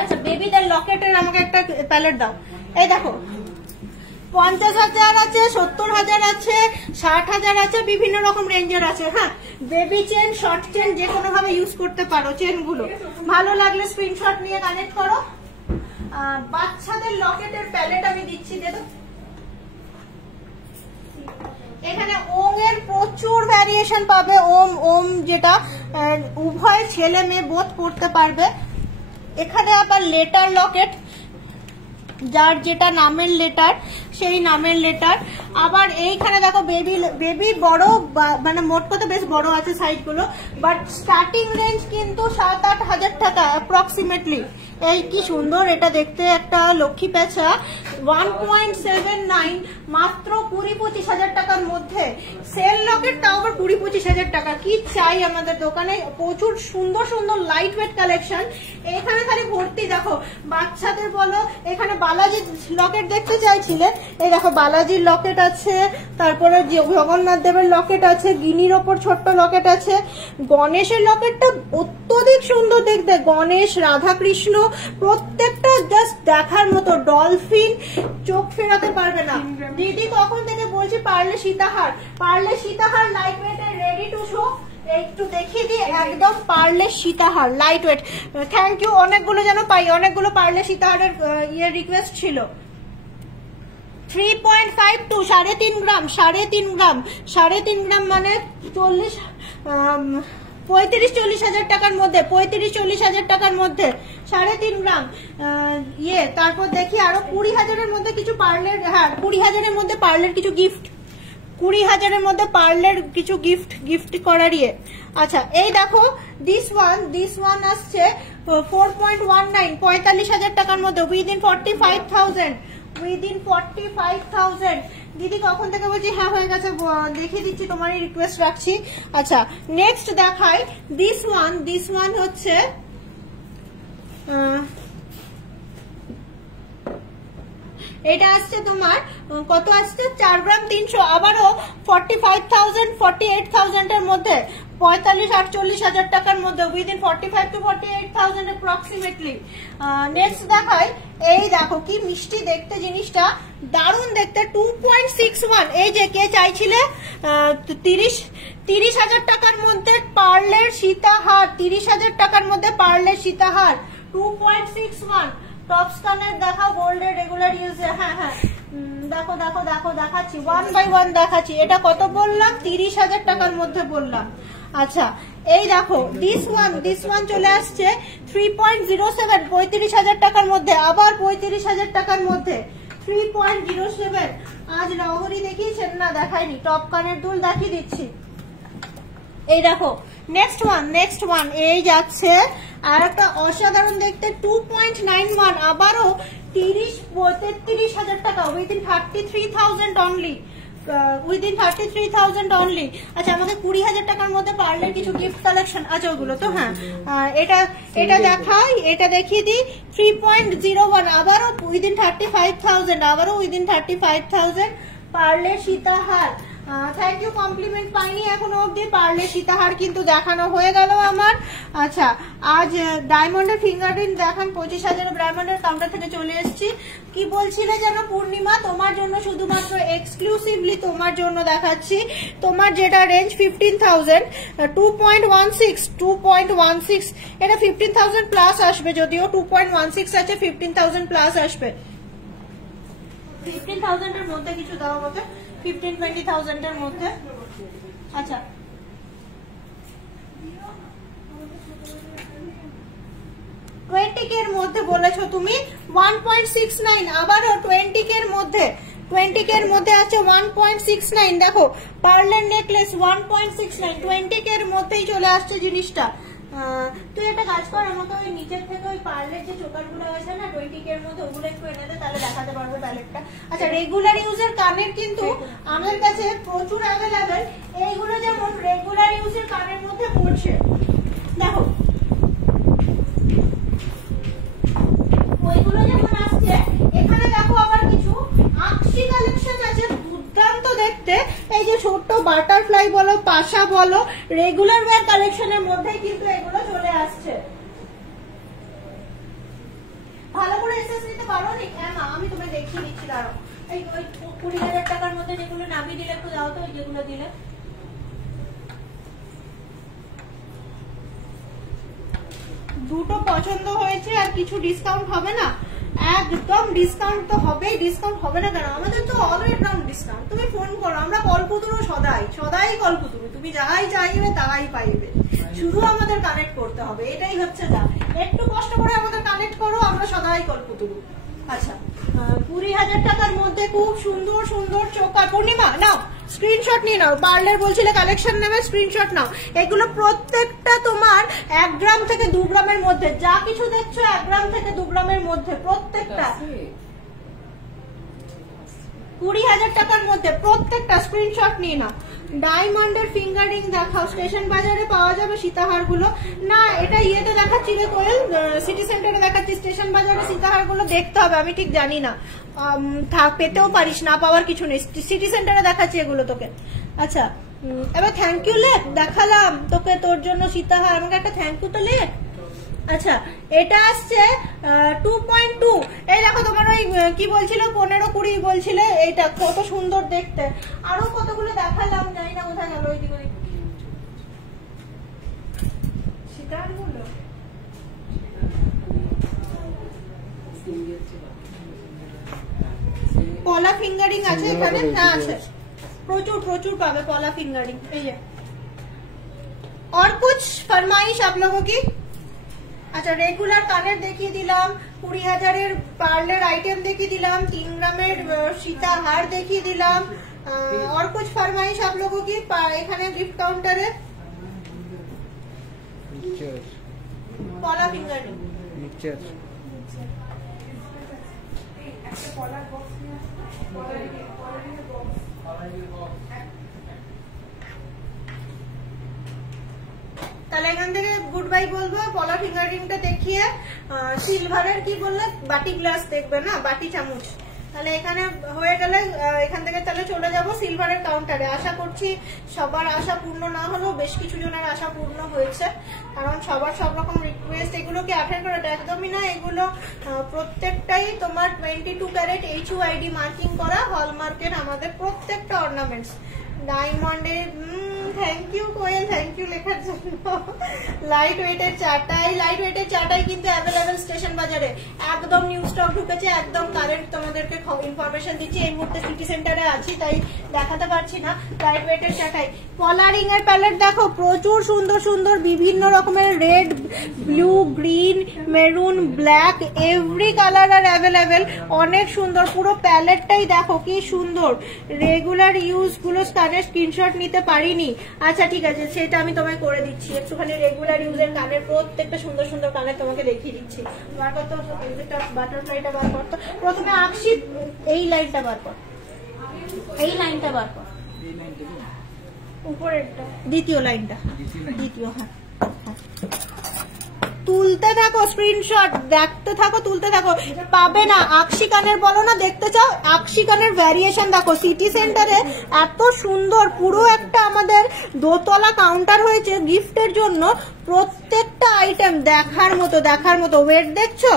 আচ্ছা বেবিদের লকেটের আমাকে একটা প্যালেট দাও। এই দেখো 50,000 আছে, 70,000 আছে, 60,000 আছে, বিভিন্ন রকম রেঞ্জের আছে। হ্যাঁ বেবি চেন, শর্ট চেন যে কোনো ভাবে ইউজ করতে পারো চেনগুলো। ভালো লাগলে স্ক্রিনশট নিয়ে কানেক্ট করো। বাচ্চাদের লকেটের প্যালেট আমি দিচ্ছি, দেখো এখানে ওম এর প্রচুর ভ্যারিয়েশন পাবে। ওম যেটা উভয় ছেলে মেয়ে বোধ করতে পারবে। এখানে আবার লেটার লকেট, যার যেটা নামের লেটার সেই নামের লেটার। আবার এইখানে দেখো বেবি বেবি বড়, মানে মোট কথা বেশ বড় আছে সাইড গুলো, বাট স্টার্টিং রেঞ্জ কিন্তু 7-8 হাজার টাকা অ্যাপ্রক্সিমেটলি। এই কি সুন্দর এটা দেখতে, একটা লক্ষ্মী পেঁচা 1.79 মাত্র 20-25 হাজার টাকার মধ্যে। সেল লকেট তাও আবার 20-25 হাজার টাকা। কি চাই আমাদের দোকানে, প্রচুর সুন্দর সুন্দর লাইট ওয়েট কালেকশন। এখানে খালি ভর্তি দেখো বাচ্চাদের বলো। এখানে বালাজি লকেট দেখতে চাইছিলে, এই দেখো বালাজির লকেট আছে, তারপরে জগন্নাথ দেবের লকেট আছে, গিনির ওপর ছোট্ট লকেট আছে, গণেশের লকেটটা অত্যধিক সুন্দর দেখতে, গণেশ রাধাকৃষ্ণ প্রত্যেকটা জাস্ট দেখার মতো, ডলফিন চোখ ফেরাতে পারবে না। দিদি কখন থেকে বলছি পারলে সীতাহার, পারলে সীতাহার light weight ready to show, একটু দেখিয়ে দিই একদম পারলে সীতাহার লাইট ওয়েট। থ্যাংক ইউ, অনেকগুলো যেন পাই, অনেকগুলো পারলে সীতাহারের রিকোয়েস্ট ছিল। 3.52 3.5 গ্রাম, 3.5 গ্রাম, 3.5 গ্রাম মানে 35-40 হাজার টাকার মধ্যে, 35-40 হাজার টাকার মধ্যে 3.5 গ্রাম। তারপর দেখি আরো 20 হাজারের মধ্যে কিছু পার্লের, হ্যাঁ 20 হাজারের মধ্যে পার্লের কিছু গিফট, 20 হাজারের মধ্যে পার্লের কিছু গিফট করার আচ্ছা এই দেখো দিস ওয়ান আসছে 4.19 45 হাজার টাকার মধ্যে, উইদিন 45,000, উইদিন 45,000। দিদি কখন থেকে বলছি, হ্যাঁ হয়ে গেছে, দেখিয়ে দিচ্ছি, তোমারই রিকোয়েস্ট রাখছি। আচ্ছা নেক্সট দেখাই দিস ওয়ান হচ্ছে এটা আসছে তোমার কত আসছে 4 গ্রাম 300, আবারও 45,000 48,000 এর মধ্যে, 45-48 হাজার টাকার মধ্যে, উইদিন 45-48,000 অ্যাপ্রক্সিমেটলি। নেক্সট দেখাই, এই দেখো কি মিষ্টি দেখতে জিনিসটা, দারুণ দেখতে, 2.61। এই যে কে চাইছিলে 30 হাজার টাকার মধ্যে পার্লের সীতাহার, 30 হাজার টাকার মধ্যে পার্লের সীতাহার 2.61। টপ স্কানের দেখাও, গোল্ডের রেগুলার ইউজে, হ্যাঁ হ্যাঁ দেখো দেখো দেখো দেখাচ্ছি, 1 by 1 দেখাচ্ছি। এটা কত বললাম, 30 হাজার টাকার মধ্যে বললাম। আচ্ছা এই দেখো দিস ওয়ান চলে আসছে 3.07 35 হাজার টাকার মধ্যে, আবার 35 হাজার টাকার মধ্যে 3.07। আজ নগরী দেখিয়েছেন না, দেখায়নি, টপ কানের দুল দেখিয়ে দিচ্ছি। এই দেখো নেক্সট ওয়ান এই যাচ্ছে, আর একটা অসাধারণ দেখতে 2.91, আবারও 30-33 হাজার টাকা, উইদিন 33,000 অনলি, উইদিন 33,000 অনলি। আচ্ছা আমাকে 20 হাজার টাকার মধ্যে পার্লের কিছু গিফট কালেকশন আছে, ওগুলো তো হ্যাঁ এটা দেখাই, এটা দেখিয়ে দিই 3.01, আবারও উইদিন 35,000, আবারও উইদিন 35,000 পার্লের সীতাহার। থ্যাংক ইউ, কমপ্লিমেন্ট পাইনি এখনো অব্দি, পার্লে সীতাহার কিন্তু দেখানো হয়ে গেল আমার। আচ্ছা আজ ডায়মন্ডের ফিঙ্গাররিং দেখান 25,000 ডায়মন্ডের কাউন্টার থেকে চলে এসেছি। কি বলছিলে যেন পূর্ণিমা, তোমার জন্য শুধুমাত্র এক্সক্লুসিভলি তোমার জন্য দেখাচ্ছি, তোমার যেটা রেঞ্জ 15,000, 2.16 এটা 15,000 প্লাস আসবে, যদিও 2.16 আছে, 15,000 প্লাস আসবে। 15,000 এর মধ্যে কিছু দাও আমাকে, 15-20,000 এর মধ্যে। আচ্ছা 20K এর মধ্যে বলেছো তুমি, 1.69, আবারও 20K এর মধ্যে, 20K এর মধ্যে আছে 1.69। দেখো পার্লের নেকলেস 1.69, 20K এর মধ্যেই চলে আসছে জিনিসটা। তুই একটা কাজ কর, আমাকে ওই নিচের থেকে ওই পার্লের যে চোকারগুলো আছে না 20K এর মধ্যে, ওগুলো একটু এনে দে, তাহলে দেখাতে পারবো প্যালেটটা। আচ্ছা রেগুলার ইউজের কানের কিন্তু আমার কাছে প্রচুর অ্যাভেলেবেল, এইগুলো যেমন রেগুলার ইউজের কানের মধ্যে পড়ছে, দেখো ওইগুলো যেমন আসছে। এখানে দেখো আবার কিছু আকশি কালেকশন আছে, দুর্দান্ত দেখতে, এই যে ছোট্ট বাটারফ্লাই বলো, পাশা বলো, রেগুলার ওয়্যার কালেকশনের মধ্যেই কিন্তু এগুলো চলে আসছে। ভালো করে এসএস নিতে পারো নি? হ্যাঁ মা, আমি তোমায় দেখিয়ে দিচ্ছি, দাঁড়াও। এই ওই 20,000 টাকার মধ্যে যেগুলো নামিয়ে দিলে একটু দাও তো, ওই যেগুলো দিলে। দুটো পছন্দ হয়েছে, আর কিছু ডিসকাউন্ট হবে না? একদম ডিসকাউন্ট তো হবেই, ডিসকাউন্ট হবে না কেন? আমাদের তো অলওয়েজ রাউন্ড ডিসকাউন্ট। তুমি ফোন করো, আমরা কল্পতরু সদাই কল্পতরু, তুমি যাই চাইবে তাই পাইবে, শুধু আমাদের কানেক্ট করতে হবে, এটাই হচ্ছে যা। একটু কষ্ট করে আমাদের কানেক্ট করো, আমরা সদাই কল্পতরু। আচ্ছা 20,000 টাকার মধ্যে খুব সুন্দর সুন্দর চোকার। পূর্ণিমা নাও স্ক্রিনশট নিয়ে নাও, পার্লার বলছিলে কালেকশন নেবে, স্ক্রিনশট নাও। এগুলো প্রত্যেকটা তোমার 1 গ্রাম থেকে 2 গ্রামের মধ্যে, যা কিছু দেখছো 1 গ্রাম থেকে 2 গ্রামের মধ্যে প্রত্যেকটা। 20,000 টাকার মধ্যে প্রত্যেকটা, স্ক্রিনশট নিয়ে নাও। ডায়মন্ডের ফিঙ্গারিং দেখাও, স্টেশন বাজারে পাওয়া যাবে সীতাহার গুলো। না এটা ইয়েতে দেখাচ্ছি রে কোয়েল, সিটি সেন্টারে দেখাচ্ছি, স্টেশন বাজারে সীতাহার গুলো দেখতে হবে, আমি ঠিক জানি না, পেতেও পারিস, না পাওয়ার কিছু নেই, সিটি সেন্টারে দেখাচ্ছি এগুলো তোকে। আচ্ছা এবার থ্যাংক ইউ লেখ, দেখালাম তোকে তোর জন্য সীতাহার, আমাকে একটা থ্যাংক ইউ তো লেখ। আচ্ছা এটা আসছে 2.2। এই দেখো তোমার ওই কি বলছিল 15-20 বলছিলে, এইটা কত সুন্দর দেখতে। আরো কতগুলো দেখালাম, জানি না কোথায় গেল ওই দিকে সীতাহারগুলো। পলা ফিঙ্গারিং আছে এখানে, হ্যাঁ আছে, প্রচুর প্রচুর পাবে পলা ফিঙ্গারিং। এই যে और कुछ फरमाइश आप लोगों की? আচ্ছা রেগুলার কানের দেখিয়ে দিলাম, 20,000-এর পার্লের আইটেম দেখিয়ে দিলাম, 3 গ্রামের সীতাহার দেখিয়ে দিলাম। और कुछ फरमाइश आप लोगों की এখানে গিফট কাউন্টারে? পলা ফিঙ্গারিং তাহলে এখান থেকে গুড বাই বলবো। পলা ফিঙ্গারিংটা দেখিয়ে সিলভারের কি বললে, বাটি গ্লাস দেখবে না, বাটি চামচ, তাহলে এখানে হয়ে গেলে এখান থেকে তাহলে চলে যাব সিলভারের কাউন্টারে। আশা করছি সবার আশা পূর্ণ না হলেও বেশ কিছু জনের আশা পূর্ণ হয়েছে, কারণ সবার সব রকম রিকোয়েস্ট। এগুলো কি 18 ক্যারেট? একদমই না, এগুলো প্রত্যেকটাই তোমার 22 ক্যারেট HUID মার্কিং করা হলমার্কের আমাদের প্রত্যেকটা অর্নামেন্টস। ডায়মন্ডের thank you Koel, thank you লেখার জন্য। লাইট ওয়েটের চাটাই, লাইট ওয়েটের চাটাই কিন্তু অ্যাভেলেবেল স্টেশন বাজারে, একদম নিউ স্টক ঢুকেছে, একদম কারেন্ট তোমাদেরকে ইনফরমেশন দিচ্ছি। এই মুহূর্তে সিটি সেন্টারে আছি তাই দেখাতে পারছি না। লাইট ওয়েটের চাটাই, কলারিং এর প্যালেট দেখো, প্রচুর সুন্দর সুন্দর বিভিন্ন রকমের red, blue, green, maroon, black, every colour আর অ্যাভেলেবেল, অনেক সুন্দর। পুরো প্যালেটটাই দেখো কি সুন্দর। রেগুলার ইউজ গুলো স্ক্যানের স্ক্রিনশট নিতে পারিনি, আচ্ছা ঠিক আছে সেটা আমি তোমায় করে দিচ্ছি। একটুখানি রেগুলার ইউজের কানের প্রত্যেকটা সুন্দর সুন্দর কানের তোমাকে দেখিয়ে দিচ্ছি। বার করতো বাটারফ্লাইটা বার করতো, প্রথমে আকশি এই লাইনটা বার কর, এই লাইনটা বার কর, উপরেরটা দ্বিতীয় লাইনটা, দ্বিতীয়, হ্যাঁ তুলতে থাকো স্ক্রিনশট, দেখতে থাকো, তুলতে থাকো। পাবে না আকশি কানের বলো না দেখতে চাও, আকশি কানের ভ্যারিয়েশন দেখো। সিটি সেন্টারে এত সুন্দর পুরো একটা আমাদের দোতলা কাউন্টার হয়েছে গিফটের জন্য, প্রত্যেকটা আইটেম দেখার মতো, দেখার মতো। ওয়েট দেখছো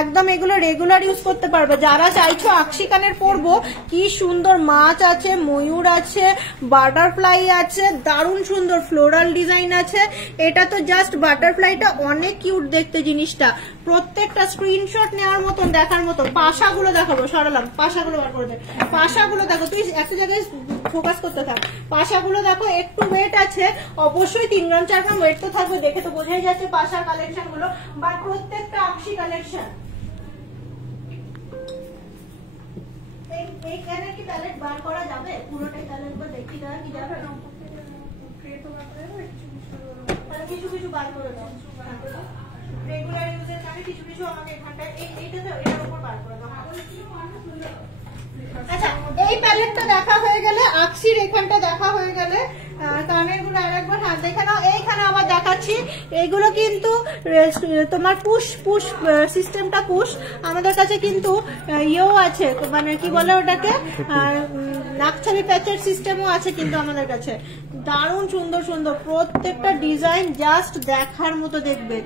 একদম, এগুলো রেগুলার ইউজ করতে পারবে যারা চাইছো আকশি কানের পরবো। কি সুন্দর মাছ আছে, ময়ূর আছে, বাটারফ্লাই আছে, দারুণ সুন্দর ফ্লোরাল ডিজাইন আছে। এটা তো জাস্ট বাটারফ্লাইটা অনেক কিউট দেখতে জিনিসটা, প্রত্যেকটা স্ক্রিনশট নেওয়ার মতন, দেখার মতো। পাশাগুলো দেখাবো, সরালাম, পাশাগুলো বার করে দে, পাশাগুলো দেখো, তুই একটা জায়গায় ফোকাস করতে থাক। পাশাগুলো দেখো, একটু ওয়েট আছে, অবশ্যই 3 গ্রাম 4 গ্রাম ওয়েট তো থাকবে, দেখে তো বোঝাই যাচ্ছে পাশার কালেকশন গুলো, বাট প্রত্যেকটা আকশি কালেকশন। এইখানে কি প্যালেট বার করা যাবে? পুরোটাই তাহলে একবার দেখি দেওয়া কি যাবে? কিছু কিছু বার করে দাও, রেগুলার ইউজের কারণে কিছু কিছু আমাদের এখানটায় এইটা তো এটার উপর বার করে দাও। আচ্ছা এই প্যালেটটা দেখা হয়ে গেলে, আকশির এখানটা দেখা হয়ে গেলে, কানের গুলো আরেকবার হাত দেখে নাও। এইখানে আবার দেখাচ্ছি, এইগুলো কিন্তু তোমার পুশ পুশ সিস্টেমটা পুশ। আমাদের কাছে কিন্তু ইয়েও আছে, মানে কি বলে ওটাকে, নাকছাবি প্যাচের সিস্টেমও আছে কিন্তু আমাদের কাছে। দারুণ সুন্দর সুন্দর প্রত্যেকটা ডিজাইন, জাস্ট দেখার মতো দেখবে,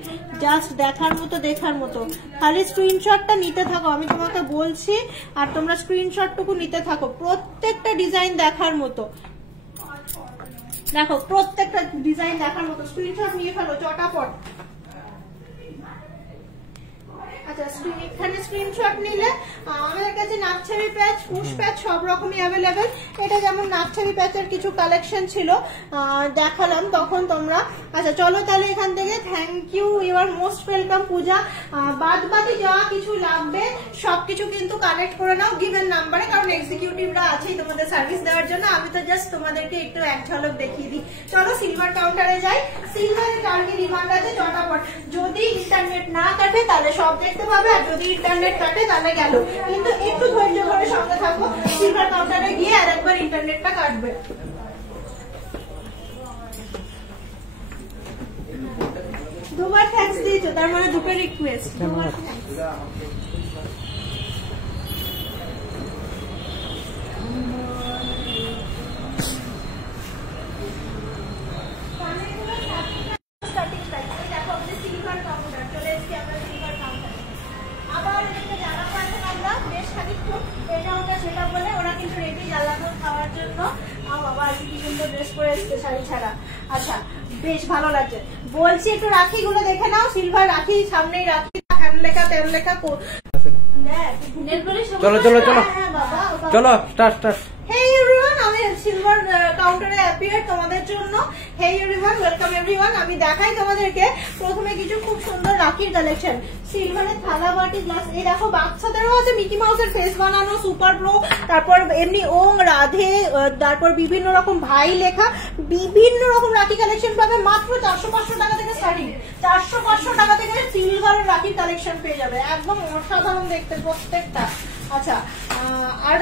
জাস্ট দেখার মতো, দেখার মতো। খালি স্ক্রিনশটটা নিতে থাকো, আমি তোমাকে বলছি, আর তোমরা স্ক্রিনশটটুকু নিতে থাকো। প্রত্যেকটা ডিজাইন দেখার মতো, দেখো প্রত্যেকটা ডিজাইন দেখার মতো, স্ক্রিনশট নিয়ে ফেলো চটাপট। আচ্ছা, এখানে স্ক্রিনশট নিলে আমাদের কাছে নাকছাবি প্যাচ, পুশ প্যাচ সব রকমই অ্যাভেলেবেল। এটা যেমন নাকছাবি প্যাচের কিছু কালেকশন ছিল, দেখালাম তখন তোমরা। আচ্ছা চলো তাহলে এখান থেকে, thank you, you are most welcome Puja. বাদ বাকি যা কিছু লাগবে সবকিছু কিন্তু কালেক্ট করে নাও গিভেন নাম্বারে, কারণ এক্সিকিউটিভরা আছেই তোমাদের সার্ভিস দেওয়ার জন্য। আমি তো জাস্ট তোমাদেরকে একটু এক ঝলক দেখিয়ে দিই। চলো সিলভার কাউন্টারে যাই। সিলভারের টার্কি রিমান্ড আছে চটাপট, যদি ইন্টারনেট না কাটে তাহলে সব দেখতে পাবে, আর যদি ইন্টারনেট কাটে তাহলে গেল। কিন্তু একটু ধৈর্য ধরে সঙ্গে থাকবো, সিলভার কাউন্টারে গিয়ে আর একবার ইন্টারনেটটা কাটবে। দুবার থ্যাঙ্কস দিয়েছো, তার মানে দুটো রিকোয়েস্ট। দুবার থ্যাঙ্কস। আবার একটা জায়গা পাচ্ছেন আমরা বেশ খানিকক্ষণ, এটা ওটা সেটা বলে ওরা কিন্তু রেডি জ্বালানো খাওয়ার জন্য। বাবা আজকে কি সুন্দর ড্রেস পরে এসছে শাড়ি ছাড়া। আচ্ছা বেশ ভালো লাগছে। বলছি একটু রাখিগুলো দেখে নাও, সিলভার রাখি, সামনেই রাখি, হ্যান্ড লেখা, তেল লেখা। চলো চলো চলো চলো, স্টার্ট স্টার্ট। Hey everyone, আমি সিলভার কাউন্টারে অ্যাপিয়ার তোমাদের জন্য। Hey everyone, welcome everyone. আমি দেখাই তোমাদেরকে প্রথমে কিছু খুব সুন্দর রাখির কালেকশন। সিলভারের থালা বাটি গ্লাস, এই দেখো বাচ্চাদেরও আছে মিকি মাউসের ফেস বানানো, সুপার প্রো, তারপর এমনি ওং, রাধে, তারপর বিভিন্ন রকম ভাই লেখা, বিভিন্ন রকম রাখি কালেকশন পাবে মাত্র 400-500 টাকা থেকে স্টার্টিং। 400-500 টাকা থেকে সিলভারের রাখির কালেকশন পেয়ে যাবে, একদম অসাধারণ দেখতে প্রত্যেকটা। আচ্ছা, আর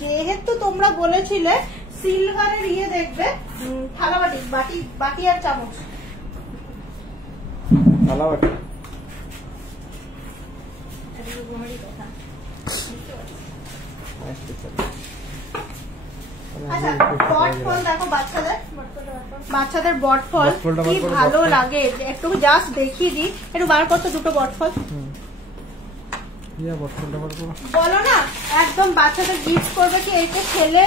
যেহেতু তোমরা বলেছিলে সিলভারের ইয়ে দেখবে, থালা বাটি, বাটি আর চামচ, থালা বাটি। আচ্ছা বট ফল দেখো, বাচ্চাদের বট ফল কি ভালো লাগে, একটু জাস্ট দেখিয়ে দিই। একটু বার করতো দুটো বট ফল, বলো না, একদম বাচ্চাদের গিফট করবে কি, এইটা ছেলে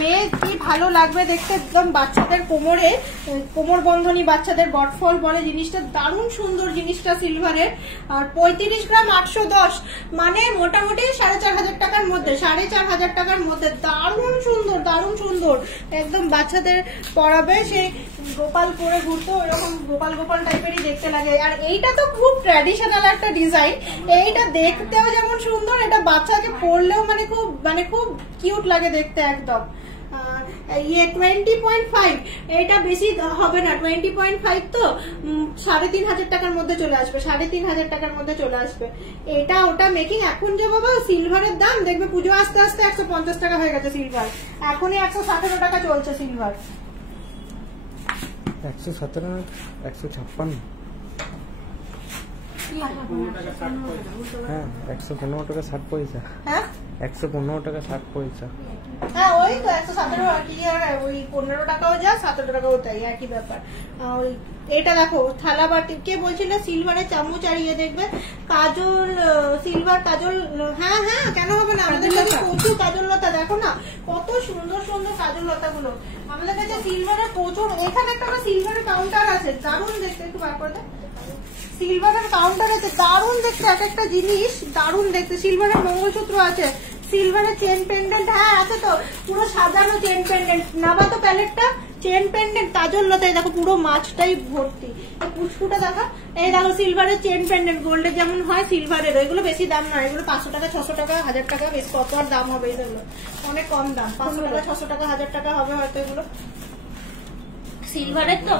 মেয়ে কি ভালো লাগবে দেখতে। একদম বাচ্চাদের কোমরে, কোমর বন্ধনী বাচ্চাদের বটফল বলে জিনিসটা, দারুণ সুন্দর জিনিসটা সিলভারের। আর 35 গ্রাম 810, মানে মোটামুটি 4,500 টাকার মধ্যে, 4,500 টাকার মধ্যে। দারুণ সুন্দর, দারুণ সুন্দর, একদম বাচ্চাদের পরাবে, সেই গোপাল পরে ঘুরতো, এরকম গোপাল গোপাল টাইপেরই দেখতে লাগে। আর এইটা তো খুব ট্র্যাডিশনাল একটা ডিজাইন, এইটা দেখতেও যেমন সুন্দর, এটা বাচ্চাকে পরলেও মানে খুব কিউট লাগে দেখতে একদম। ইয়ে 20.5, এটা বেশি হবে না, 20.5 তো 3,500 টাকার মধ্যে চলে আসবে, 3,500 টাকার মধ্যে চলে আসবে। এটা ওটা মেকিং। এখন যে বাবা সিলভারের দাম দেখবে পুজো আস্তে আস্তে 150 টাকা হয়ে গেছে সিলভার, এখনই 117 টাকা চলছে সিলভার। 117, 156, হ্যাঁ 115 টাকা 60 পয়সা। হ্যাঁ 115 টাকা 60 পয়সা। হ্যাঁ ওই তো 117, কি আর ওই 15 টাকাও যা 17 টাকাও তাই, একই ব্যাপার। ওই এটা দেখো থালা বাটি, কে বলছিল সিলভারের চামচ আর ইয়ে দেখবে কাজল, সিলভার কাজল। হ্যাঁ হ্যাঁ কেন হবে না, আমাদের কাছে প্রচুর কাজল লতা, দেখো না কত সুন্দর সুন্দর কাজল লতা গুলো আমাদের কাছে সিলভারের প্রচুর। এখানে একটা সিলভারের কাউন্টার আছে, দারুণ দেখতে, একটু বার করে দেয়। সিলভারের কাউন্টার আছে, দারুণ দেখতে, এক একটা জিনিস দারুণ দেখতে। সিলভারের মঙ্গলসূত্র আছে, সিলভারের চেন পেন্ডেন্ট, হ্যাঁ আছে তো, পুরো সাজানো চেন পেন্ডেন্ট। নাবা তো প্যালেটটা, চেন পেন্ডেন্ট, কাজল লতায় দেখো পুরো মাছটাই ভর্তি। পুষ্পুটা দেখা, এই দেখো সিলভারের চেন পেন্ডেন্ট, গোল্ডের যেমন হয় সিলভারের, এগুলো বেশি দাম নয়, এগুলো 500 টাকা 600 টাকা 1000 টাকা, বেশ কত আর দাম হবে এগুলো, অনেক কম দাম, 500 টাকা 600 টাকা 1000 টাকা হবে হয়তো এগুলো সিলভারের। তো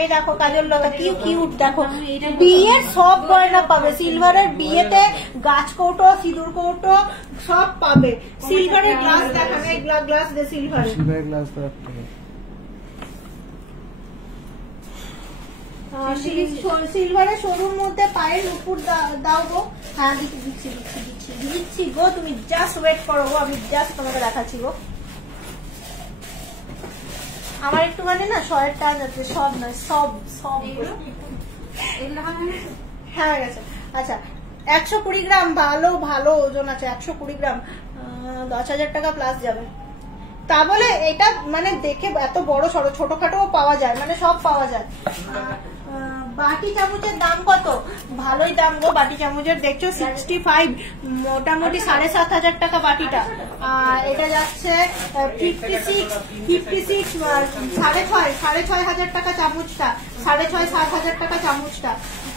এই দেখো কাজল লতা কি কিউট, দেখো বিয়ের সব গয়না পাবে সিলভারের, বিয়েতে গাছ কৌটো, সিঁদুর কৌটো সব পাবে। সিলভারের গ্লাস দেখো, এই গ্লাস দে সিলভারের, সিলভারের গ্লাস তো সিলভারের সরুর মধ্যে পায়ের নুপুর দাও গো। হ্যাঁ দিচ্ছি গো, তুমি জাস্ট ওয়েট করো গো, আমি জাস্ট তোমাকে দেখাচ্ছি গো। আমার একটুখানি না শয়ের টান আছে, সব নয়, সব হ্যাঁ গেছে। আচ্ছা 120 গ্রাম, ভালো ভালো ওজন আছে, 120 গ্রাম 10,000 টাকা প্লাস যাবে। তা বলে এটা মানে দেখে এত বড় সড়ো, ছোটখাটো পাওয়া যায়, মানে সব পাওয়া যায়। বাটি চামচের দাম কত? ভালোই দাম গো বাটি চামচের, দেখছো 65, মোটামুটি 7,500 টাকা বাটিটা। এটা যাচ্ছে 56, 6,500 টাকা চামচটা, 6,500-7,000 টাকা চামচটা।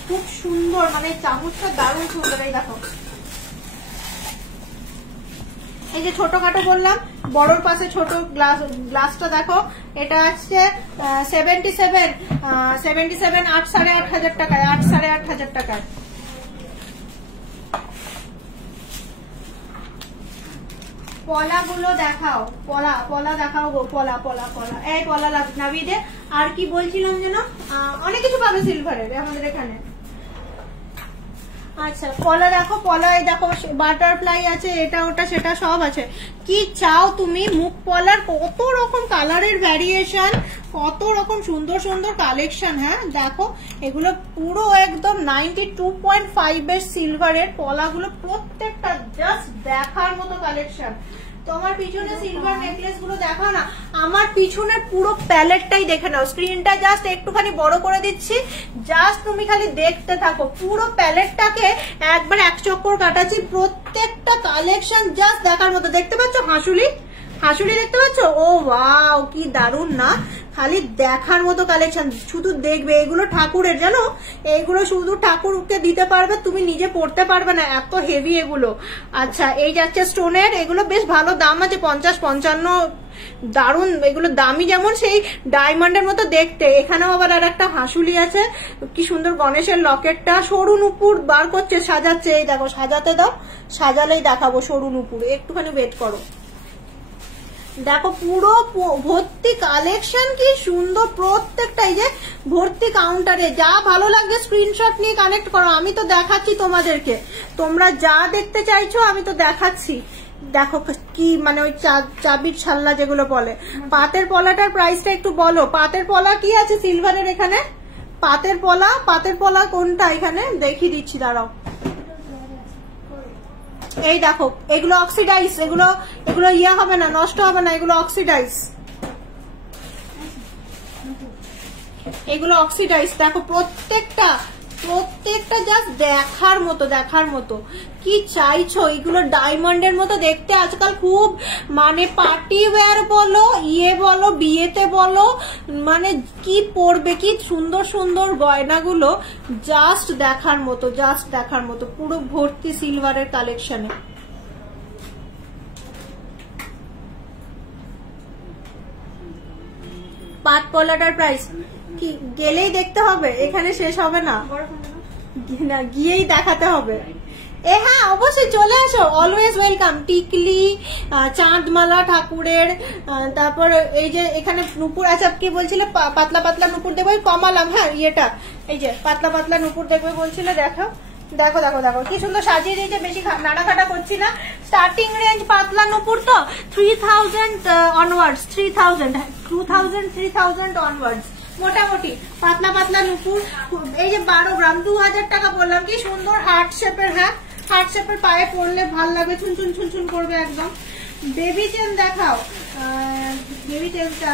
খুব সুন্দর, মানে চামচটা দারুণ সুন্দর। এই দেখো, এই যে ছোটখাটো বললাম, বড়র পাশে ছোট গ্লাসটা দেখো, এটা আসছে 77, 8,500 টাকায়, 8,500 টাকায়। পলাগুলো দেখাও, পলা দেখাও গো, পলা। এই পলা নাবি দে। আর কি বলছিলাম যেন, অনেক কিছু পাবে সিলভারের আমাদের এখানে। আচ্ছা, পলা দেখো, পলা এই দেখো, বাটারফ্লাই আছে, এটা ওটা সেটা সব আছে। কি চাও তুমি? মুখ পলার কত রকম কালারের ভ্যারিয়েশন, কত রকম সুন্দর সুন্দর কালেকশন। হ্যাঁ দেখো, এগুলো পুরো একদম 92.5 এর সিলভারের পলাগুলো, প্রত্যেকটা জাস্ট দেখার মতো কালেকশন। তোমার পিছনে সিলভার নেকলেস গুলো দেখো না, আমার পিছনের পুরো প্যালেটটাই দেখে নাও। স্ক্রিনটা জাস্ট একটুখানি বড় করে দিচ্ছি, জাস্ট তুমি খালি দেখতে থাকো। পুরো প্যালেটটাকে একবার এক চক্কর কাটাচ্ছি, প্রত্যেকটা কালেকশন জাস্ট দেখার মতো। দেখতে পাচ্ছ হাসুলি দেখতে পাচ্ছ? ও ওয়াও, কি দারুণ না, খালি দেখার মতো কালেকশন। শুধু দেখবে, এগুলো ঠাকুরের, জানো, এইগুলো শুধু ঠাকুরকে দিতে পারবে, তুমি নিজে পড়তে পারবে না, এত হেভি এগুলো। আচ্ছা, এই যাচ্ছে স্টোনের, এগুলো বেশ ভালো দাম আছে, 50-55, দারুণ এগুলো, দামি যেমন সেই ডায়মন্ডের মতো দেখতে। এখানেও আবার আর একটা হাসুলি আছে, কি সুন্দর গণেশের লকেটটা। সরু নুপুর বার করছে, সাজাচ্ছে। এই দেখো, সাজাতে দাও, সাজালেই দেখাবো সরু নুপুর, একটুখানি ওয়েট করো। দেখো পুরো ভর্তি কালেকশন, কি সুন্দর প্রত্যেকটা। এই যে ভর্তি কাউন্টারে, যা ভালো লাগবে স্ক্রিনশট নিয়ে কানেক্ট করো। আমি তো দেখাচ্ছি তোমাদেরকে, তোমরা যা দেখতে চাইছো আমি তো দেখাচ্ছি। দেখো কি, মানে ওই চাবির ছাল্লা যেগুলো বলে। পাতের পলাটার প্রাইসটা একটু বলো। পাতের পলা কি আছে সিলভারের এখানে? পাতের পলা কোনটা এখানে দেখিয়ে দিচ্ছি, দাঁড়াও। এই দেখো, এগুলো অক্সিডাইজ, এগুলো ইয়ে হবে না, নষ্ট হবে না, এগুলো অক্সিডাইজ, এগুলো অক্সিডাইজ। দেখো প্রত্যেকটা জাস্ট দেখার মতো। কি চাইছো? এগুলো ডায়মন্ডের মতো দেখতে, আজকাল খুব, মানে পার্টি ওয়্যার বলো, বলো, বিয়েতে বলো, মানে কি পরবে, কি সুন্দর সুন্দর গয়নাগুলো, জাস্ট দেখার মতো, পুরো ভর্তি সিলভারের কালেকশনে। পাত পলাটার প্রাইস কি গেলেই দেখতে হবে, এখানে শেষ হবে না, গিয়েই দেখাতে হবে। হ্যাঁ অবশ্যই চলে আসো, অলওয়েজ ওয়েলকাম। টিকলি, চাঁদমালা ঠাকুরের, তারপর এই যে এখানে নুপুর আছে, কি বলছিলে পাতলা নুপুর দেখবে, কমালাম। হ্যাঁ ইয়েটা, এই যে পাতলা নুপুর দেখবে বলছিলে, দেখো কি সুন্দর সাজিয়ে দিয়েছে। বেশি নাড়াঘাটা করছি না। স্টার্টিং রেঞ্জ পাতলা নুপুর তো 3000 অনওয়ার্ডস, 3000 অনওয়ার্ডস মোটামুটি পাতলা নুপুর। এই যে 12 গ্রাম, 2000 টাকা বললাম। কি সুন্দর হার্ট শেপের, হ্যাঁ হার্ট শেপের, পায়ে পরলে ভাল লাগবে, ছুন করবে একদম। বেবি চেন দেখাও, বেবি চেনটা।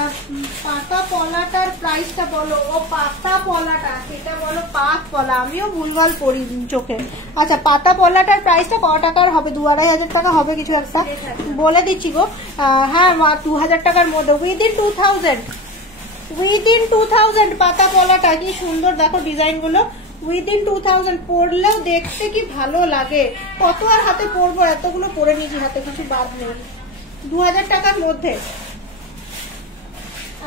পাতা পলাটার প্রাইসটা বলো। ও পাতা পলাটা, সেটা বলো পাত পলা, আমিও ভুলভাল করি চোখে। আচ্ছা, পাতা পলাটার প্রাইসটা কত টাকার হবে? 2-2,500 টাকা হবে কিছু একটা, বলে দিচ্ছি গো। হ্যাঁ 2000 টাকার মধ্যে, উইদিন 2000 পাতা পলাটা। কি সুন্দর দেখো ডিজাইন গুলো, উইদিন 2000। পরলেও দেখতে কি ভালো লাগে। কত আর হাতে পরবো, এতগুলো পরে নিয়েছি, হাতে কিছু বাদ নেই। 2000 টাকার মধ্যে।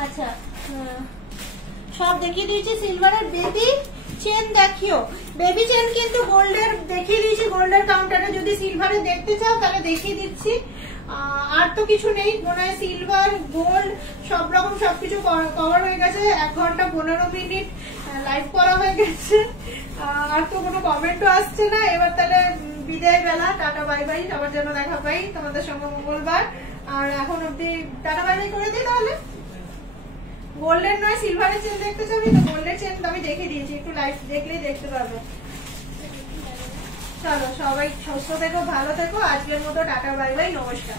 আচ্ছা, সব দেখিয়ে দিয়েছি সিলভারের। বেবি চেন দেখিও, বেবি চেন কিন্তু গোল্ডের দেখিয়ে দিয়েছি, গোল্ডের কাউন্টারে। যদি সিলভারের দেখতে চাও তাহলে দেখিয়ে দিচ্ছি। আর তো কিছু নেই মনে হয়, সিলভার গোল্ড সব রকম সবকিছু কভার হয়ে গেছে। 1 ঘন্টা 15 মিনিট লাইভ করা হয়ে গেছে, আর তো কোনো কমেন্টও আসছে না। এবার তাহলে বিদায় বেলা, টাটা বাই বাই, সবার জন্য দেখা পাই তোমাদের সঙ্গে মঙ্গলবার। আর এখন অব্দি টাটা বাই বাই করে দিই তাহলে। গোল্ডের নয় সিলভারের চেন দেখতে চাবি তো, গোল্ডের চেন আমি দেখে দিয়েছি, একটু লাইভ দেখলেই দেখতে পারবে। চলো সবাই সুস্থ থেকো, ভালো থেকো। আজকের মতো টাটা বাই বাই, নমস্কার।